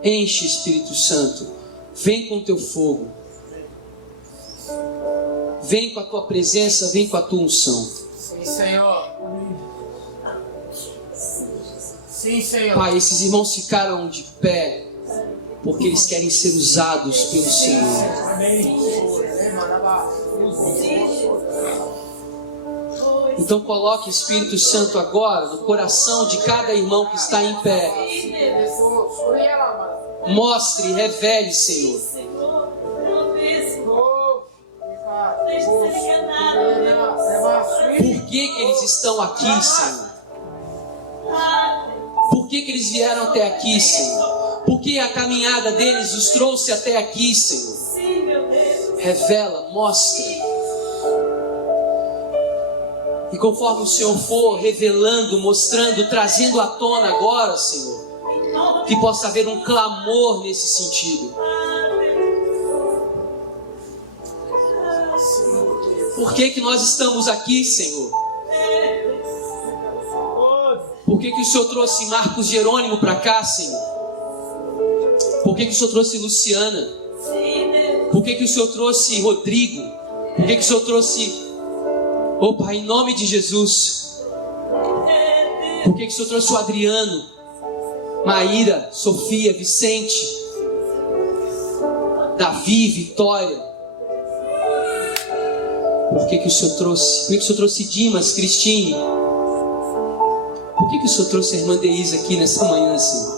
Enche Espírito Santo. Vem com Teu fogo. Vem com a Tua presença, vem com a Tua unção. Sim, Senhor. Sim, Senhor. Pai, esses irmãos ficaram de pé porque eles querem ser usados pelo Senhor. Então coloque Espírito Santo agora no coração de cada irmão que está em pé. Mostre, revele, Senhor. Por que eles estão aqui, Senhor? Por que eles vieram até aqui, Senhor? Por que a caminhada deles os trouxe até aqui, Senhor? Revela, mostra. E conforme o Senhor for revelando, mostrando, trazendo à tona agora, Senhor, que possa haver um clamor nesse sentido. Por que nós estamos aqui, Senhor? Por que o Senhor trouxe Marcos Jerônimo para cá, Senhor? Por que o Senhor trouxe Luciana? Por que o Senhor trouxe Rodrigo? Por que o Senhor trouxe... Oh, Pai, em nome de Jesus. Por que o Senhor trouxe o Adriano, Maíra, Sofia, Vicente, Davi, Vitória? Por que o Senhor trouxe? Por que o Senhor trouxe Dimas, Cristine? Por que o Senhor trouxe a irmã Deise aqui nessa manhã, Senhor?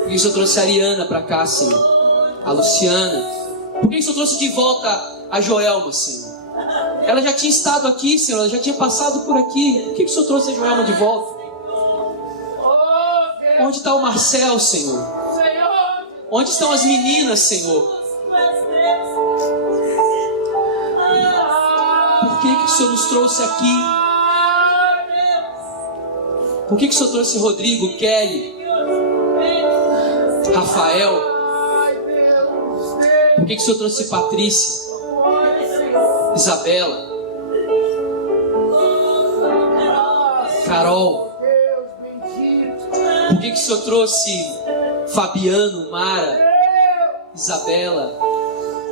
Por que o Senhor trouxe a Ariana para cá, Senhor? A Luciana? Por que o Senhor trouxe de volta a Joelma, Senhor? Ela já tinha estado aqui, Senhor, ela já tinha passado por aqui. Por que o Senhor trouxe a Joelma de volta? Onde está o Marcel, Senhor? Onde estão as meninas, Senhor? Por que o Senhor nos trouxe aqui? Por que o Senhor trouxe Rodrigo, Kelly, Rafael? Por que o Senhor trouxe Patrícia, Isabela, Carol? Por que o Senhor trouxe Fabiano, Mara, Isabela?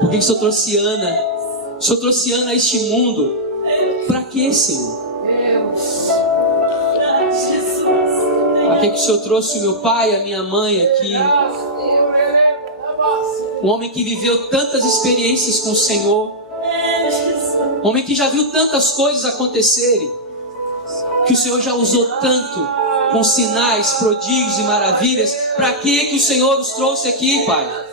Por que o Senhor trouxe Ana? O Senhor trouxe Ana a este mundo. Para quê, Senhor? Para que o Senhor trouxe o meu pai, a minha mãe aqui? Um homem que viveu tantas experiências com o Senhor. Um homem que já viu tantas coisas acontecerem. Que o Senhor já usou tanto com sinais, prodígios e maravilhas. Para que o Senhor nos trouxe aqui, Pai?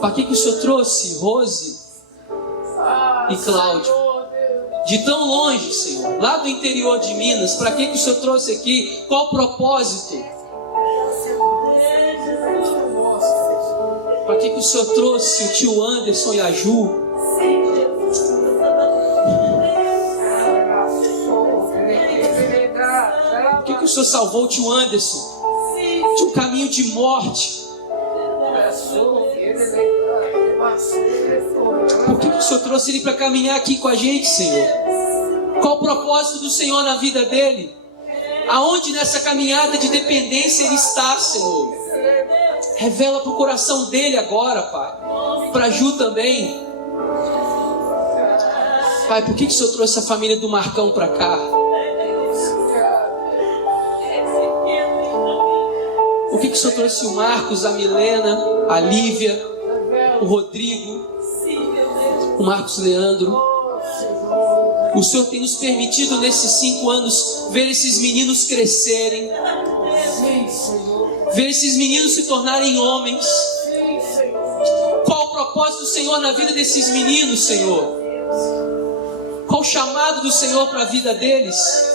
Para que o Senhor trouxe Rose e Cláudio de tão longe, Senhor, lá do interior de Minas? Para que o Senhor trouxe aqui? Qual o propósito? Para que o Senhor trouxe o tio Anderson e a Ju? Por que o Senhor salvou o tio Anderson de um caminho de morte? Por que o Senhor trouxe ele para caminhar aqui com a gente, Senhor? Qual o propósito do Senhor na vida dele? Aonde nessa caminhada de dependência ele está, Senhor? Revela para o coração dele agora, Pai. Para Ju também. Pai, por que o Senhor trouxe a família do Marcão para cá? Por que o Senhor trouxe o Marcos, a Milena, a Lívia, o Rodrigo, o Marcos Leandro? O Senhor tem nos permitido nesses 5 anos ver esses meninos crescerem, ver esses meninos se tornarem homens. Qual o propósito do Senhor na vida desses meninos, Senhor? Qual o chamado do Senhor para a vida deles?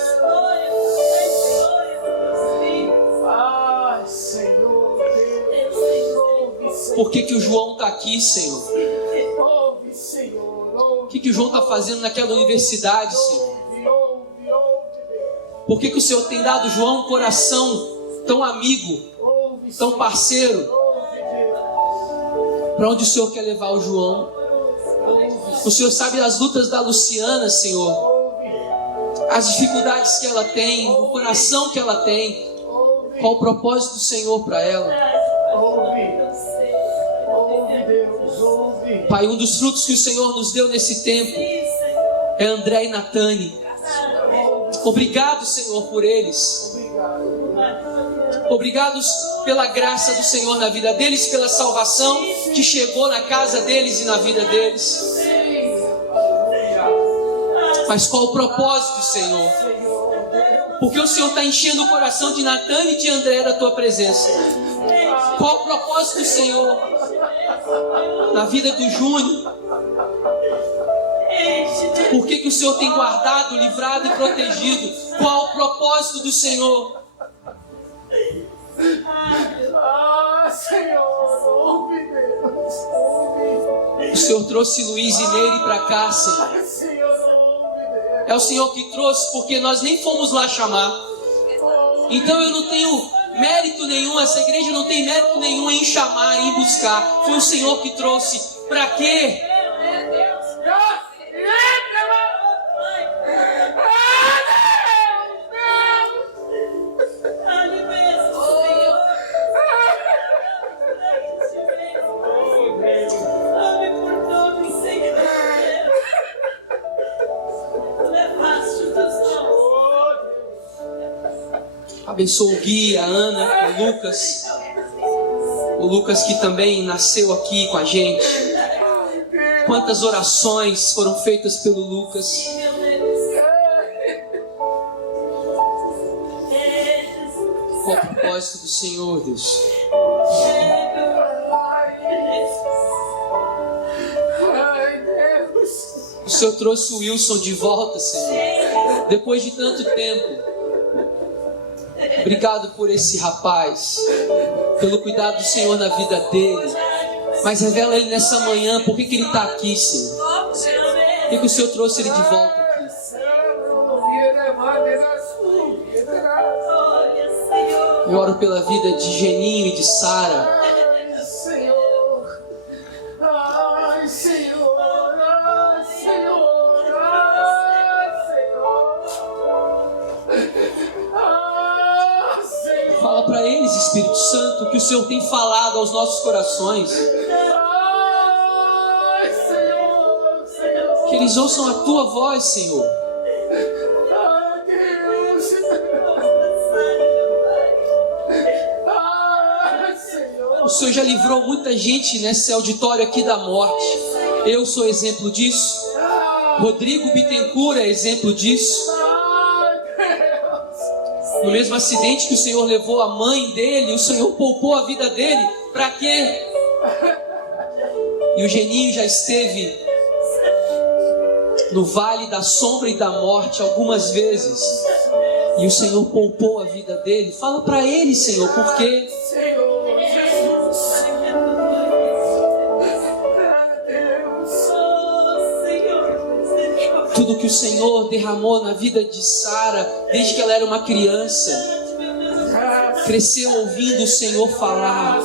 Por que o João está aqui, Senhor? O que o João está fazendo naquela universidade, Senhor? Por que o Senhor tem dado ao João um coração tão amigo, tão parceiro? Para onde o Senhor quer levar o João? O Senhor sabe as lutas da Luciana, Senhor, as dificuldades que ela tem, o coração que ela tem. Qual o propósito do Senhor para ela? Pai, um dos frutos que o Senhor nos deu nesse tempo é André e Natane. Obrigado, Senhor, por eles. Obrigados pela graça do Senhor na vida deles, pela salvação que chegou na casa deles e na vida deles. Mas qual o propósito, Senhor? Porque o Senhor está enchendo o coração de Natane e de André da Tua presença. Qual o propósito do Senhor na vida do Júnior? Por que o Senhor tem guardado, livrado e protegido? Qual o propósito do Senhor? O Senhor trouxe Luiz e Nery para cá, Senhor. É o Senhor que trouxe, porque nós nem fomos lá chamar. Então eu não tenho mérito nenhum, essa igreja não tem mérito nenhum em chamar, em buscar. Foi o Senhor que trouxe. Para quê? Abençoa o Gui, a Ana, o Lucas que também nasceu aqui com a gente. Quantas orações foram feitas pelo Lucas. Qual o propósito do Senhor, Deus? O Senhor trouxe o Wilson de volta, Senhor, depois de tanto tempo. Obrigado por esse rapaz, pelo cuidado do Senhor na vida dele. Mas revela ele nessa manhã, por que ele está aqui, Senhor? Por que o Senhor trouxe ele de volta aqui? Eu oro pela vida de Geninho e de Sara. Fala para eles, Espírito Santo, que o Senhor tem falado aos nossos corações. Que eles ouçam a Tua voz, Senhor. O Senhor já livrou muita gente nesse auditório aqui da morte. Eu sou exemplo disso. Rodrigo Bittencourt é exemplo disso. No mesmo acidente que o Senhor levou a mãe dele, o Senhor poupou a vida dele. Para quê? E o Geninho já esteve no vale da sombra e da morte algumas vezes. E o Senhor poupou a vida dele. Fala para ele, Senhor, por quê? Tudo que o Senhor derramou na vida de Sara, desde que ela era uma criança, cresceu ouvindo o Senhor falar,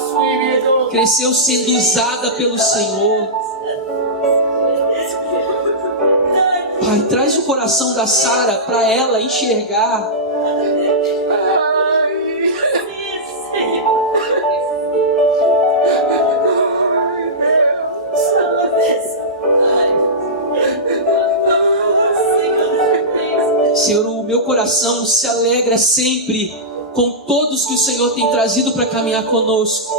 cresceu sendo usada pelo Senhor. Pai, traz o coração da Sara para ela enxergar. Senhor, o meu coração se alegra sempre com todos que o Senhor tem trazido para caminhar conosco.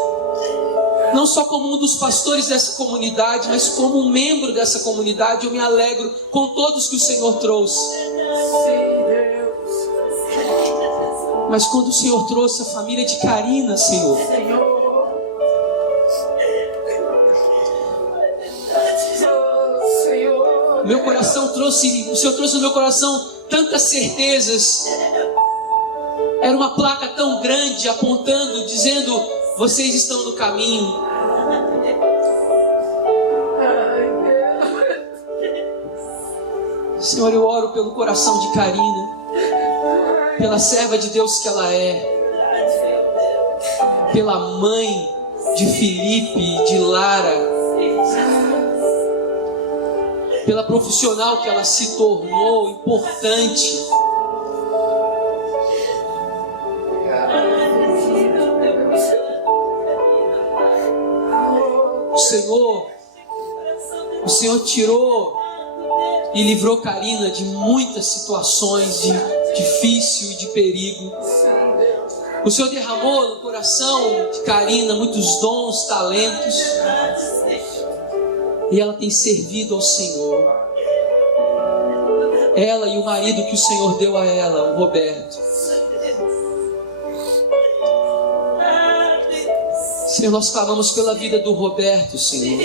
Não só como um dos pastores dessa comunidade, mas como um membro dessa comunidade. Eu me alegro com todos que o Senhor trouxe. Mas quando o Senhor trouxe a família de Karina, Senhor, meu coração trouxe, o Senhor trouxe no meu coração tantas certezas. Era uma placa tão grande apontando, dizendo: vocês estão no caminho. Senhor, eu oro pelo coração de Karina, pela serva de Deus que ela é, pela mãe de Felipe, de Lara, pela profissional que ela se tornou, importante. O Senhor tirou e livrou Karina de muitas situações de difícil e de perigo. O Senhor derramou no coração de Karina muitos dons, talentos, e ela tem servido ao Senhor. Ela e o marido que o Senhor deu a ela, o Roberto. Senhor, nós clamamos pela vida do Roberto, Senhor.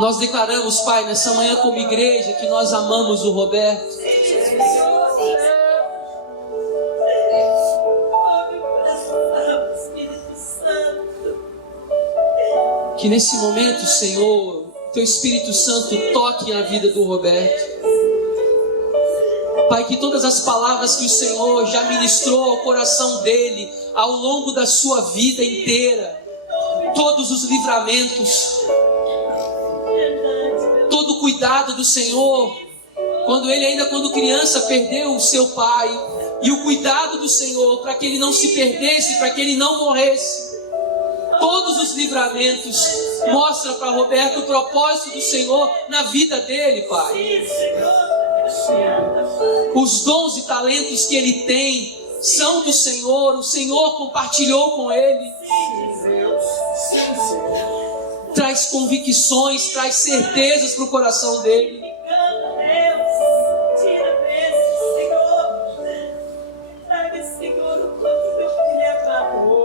Nós declaramos, Pai, nessa manhã como igreja, que nós amamos o Roberto. Que nesse momento, Senhor, Teu Espírito Santo toque na vida do Roberto. Pai, que todas as palavras que o Senhor já ministrou ao coração dele, ao longo da sua vida inteira, todos os livramentos, todo o cuidado do Senhor, quando criança perdeu o seu pai, e o cuidado do Senhor para que ele não se perdesse, para que ele não morresse, todos os livramentos, mostra para Roberto o propósito do Senhor na vida dele, Pai. Os dons e talentos que ele tem são do Senhor, o Senhor compartilhou com ele. Traz convicções, traz certezas para o coração dele.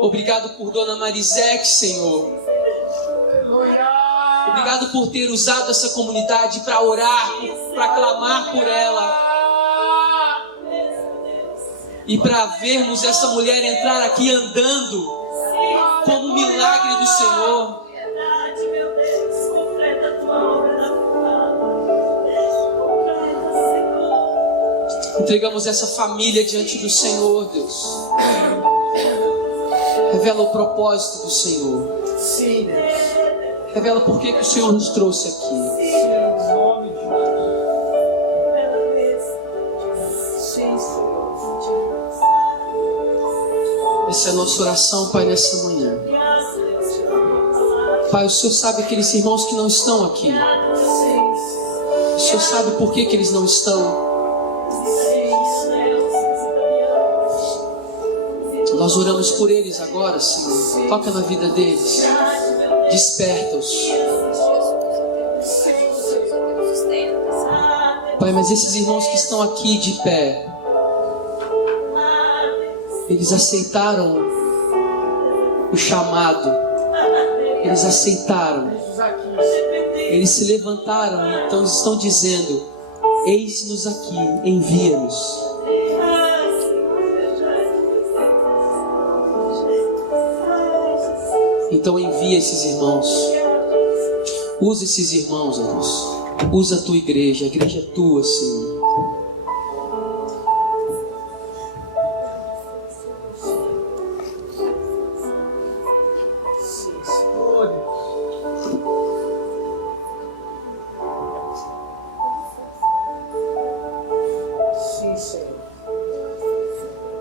Obrigado por Dona Marisete, Senhor. Obrigado por ter usado essa comunidade para orar, para clamar por ela. E para vermos essa mulher entrar aqui andando como um milagre do Senhor. Entregamos essa família diante do Senhor, Deus. Revela o propósito do Senhor. Sim, Deus. Revela por que o Senhor nos trouxe aqui. Essa é a nossa oração, Pai, nessa manhã. Pai, o Senhor sabe aqueles irmãos que não estão aqui. O Senhor sabe por que eles não estão. Nós oramos por eles agora, Senhor. Toca na vida deles. Desperta-os. Pai, mas esses irmãos que estão aqui de pé, eles aceitaram o chamado. Eles aceitaram. Eles se levantaram. Então eles estão dizendo: eis-nos aqui, envia-nos. Então envia esses irmãos. Usa esses irmãos, ó Deus. Usa a tua igreja. A igreja é tua, Senhor.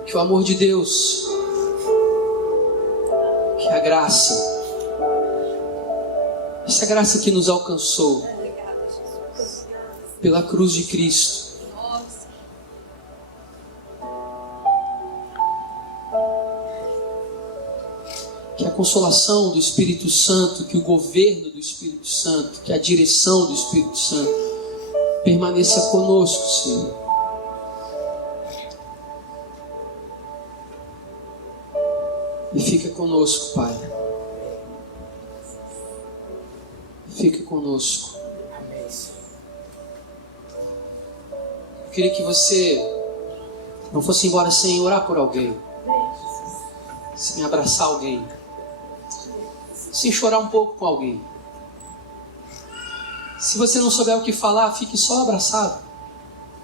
Que o amor de Deus, que a graça, essa graça que nos alcançou pela cruz de Cristo, consolação do Espírito Santo, que o governo do Espírito Santo, que a direção do Espírito Santo permaneça conosco, Senhor. E fica conosco, Pai. Fica conosco. Eu queria que você não fosse embora sem orar por alguém, sem abraçar alguém, sem chorar um pouco com alguém. Se você não souber o que falar, fique só abraçado.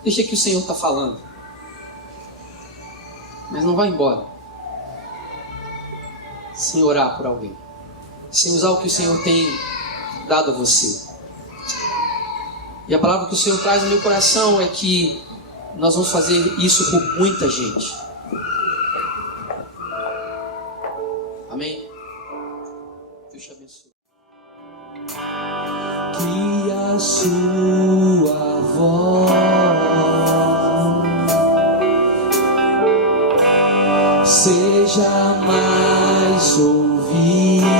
Deixa que o Senhor está falando. Mas não vá embora sem orar por alguém, sem usar o que o Senhor tem dado a você. E a palavra que o Senhor traz no meu coração é que nós vamos fazer isso por muita gente. Amém? Deus te abençoe. Que a sua voz seja mais ouvida,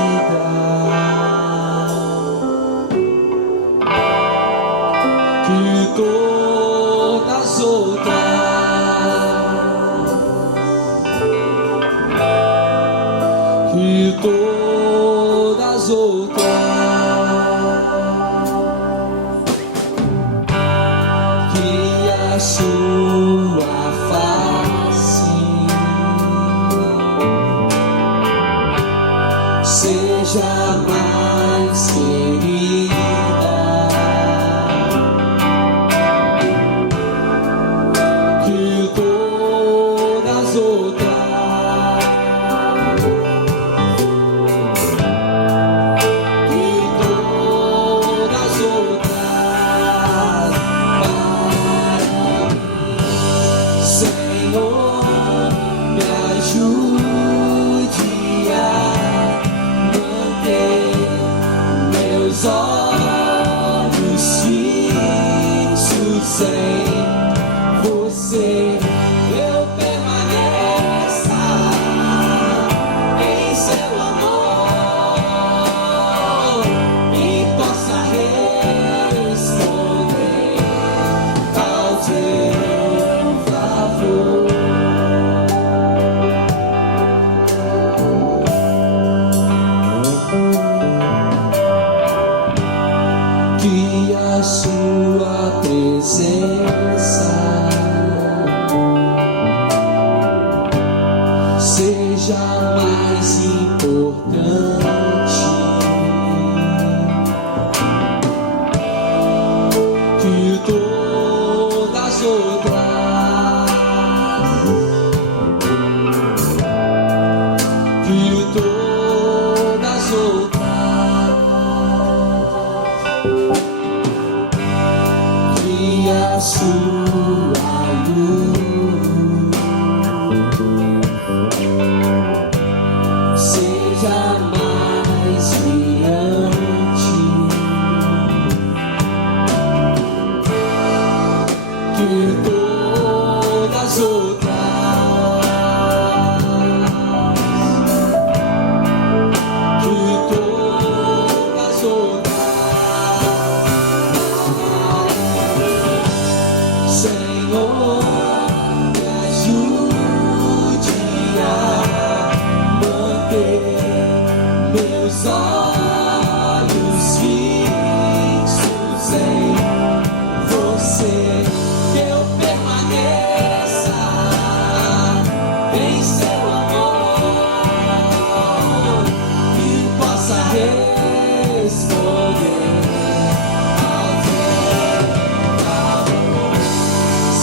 que todas as outras que a sua face seja mais querida, que todas as outras, que a sua presença seja mais importante, que todas as outras, que todas as outras, que a sua luz seja mais brilhante, que todas as outras, que todas as outras. Senhor, me ajude a manter meus olhos fixos em você, que eu permaneça em seu amor e possa responder ao teu amor.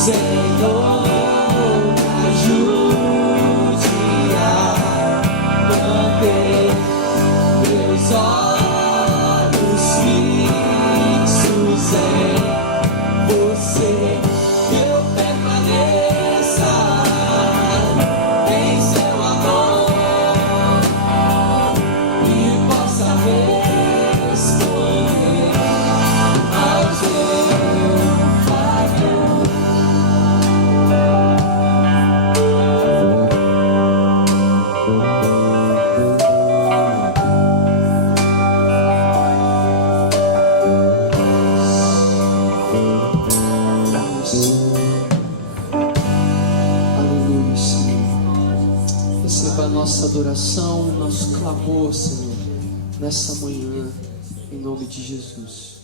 Senhor, me ajude a manter meus olhos fixos em você, que eu permaneça em seu amor e possa responder ao teu favor. adoração, nosso clamor, Senhor, nessa manhã, em nome de Jesus.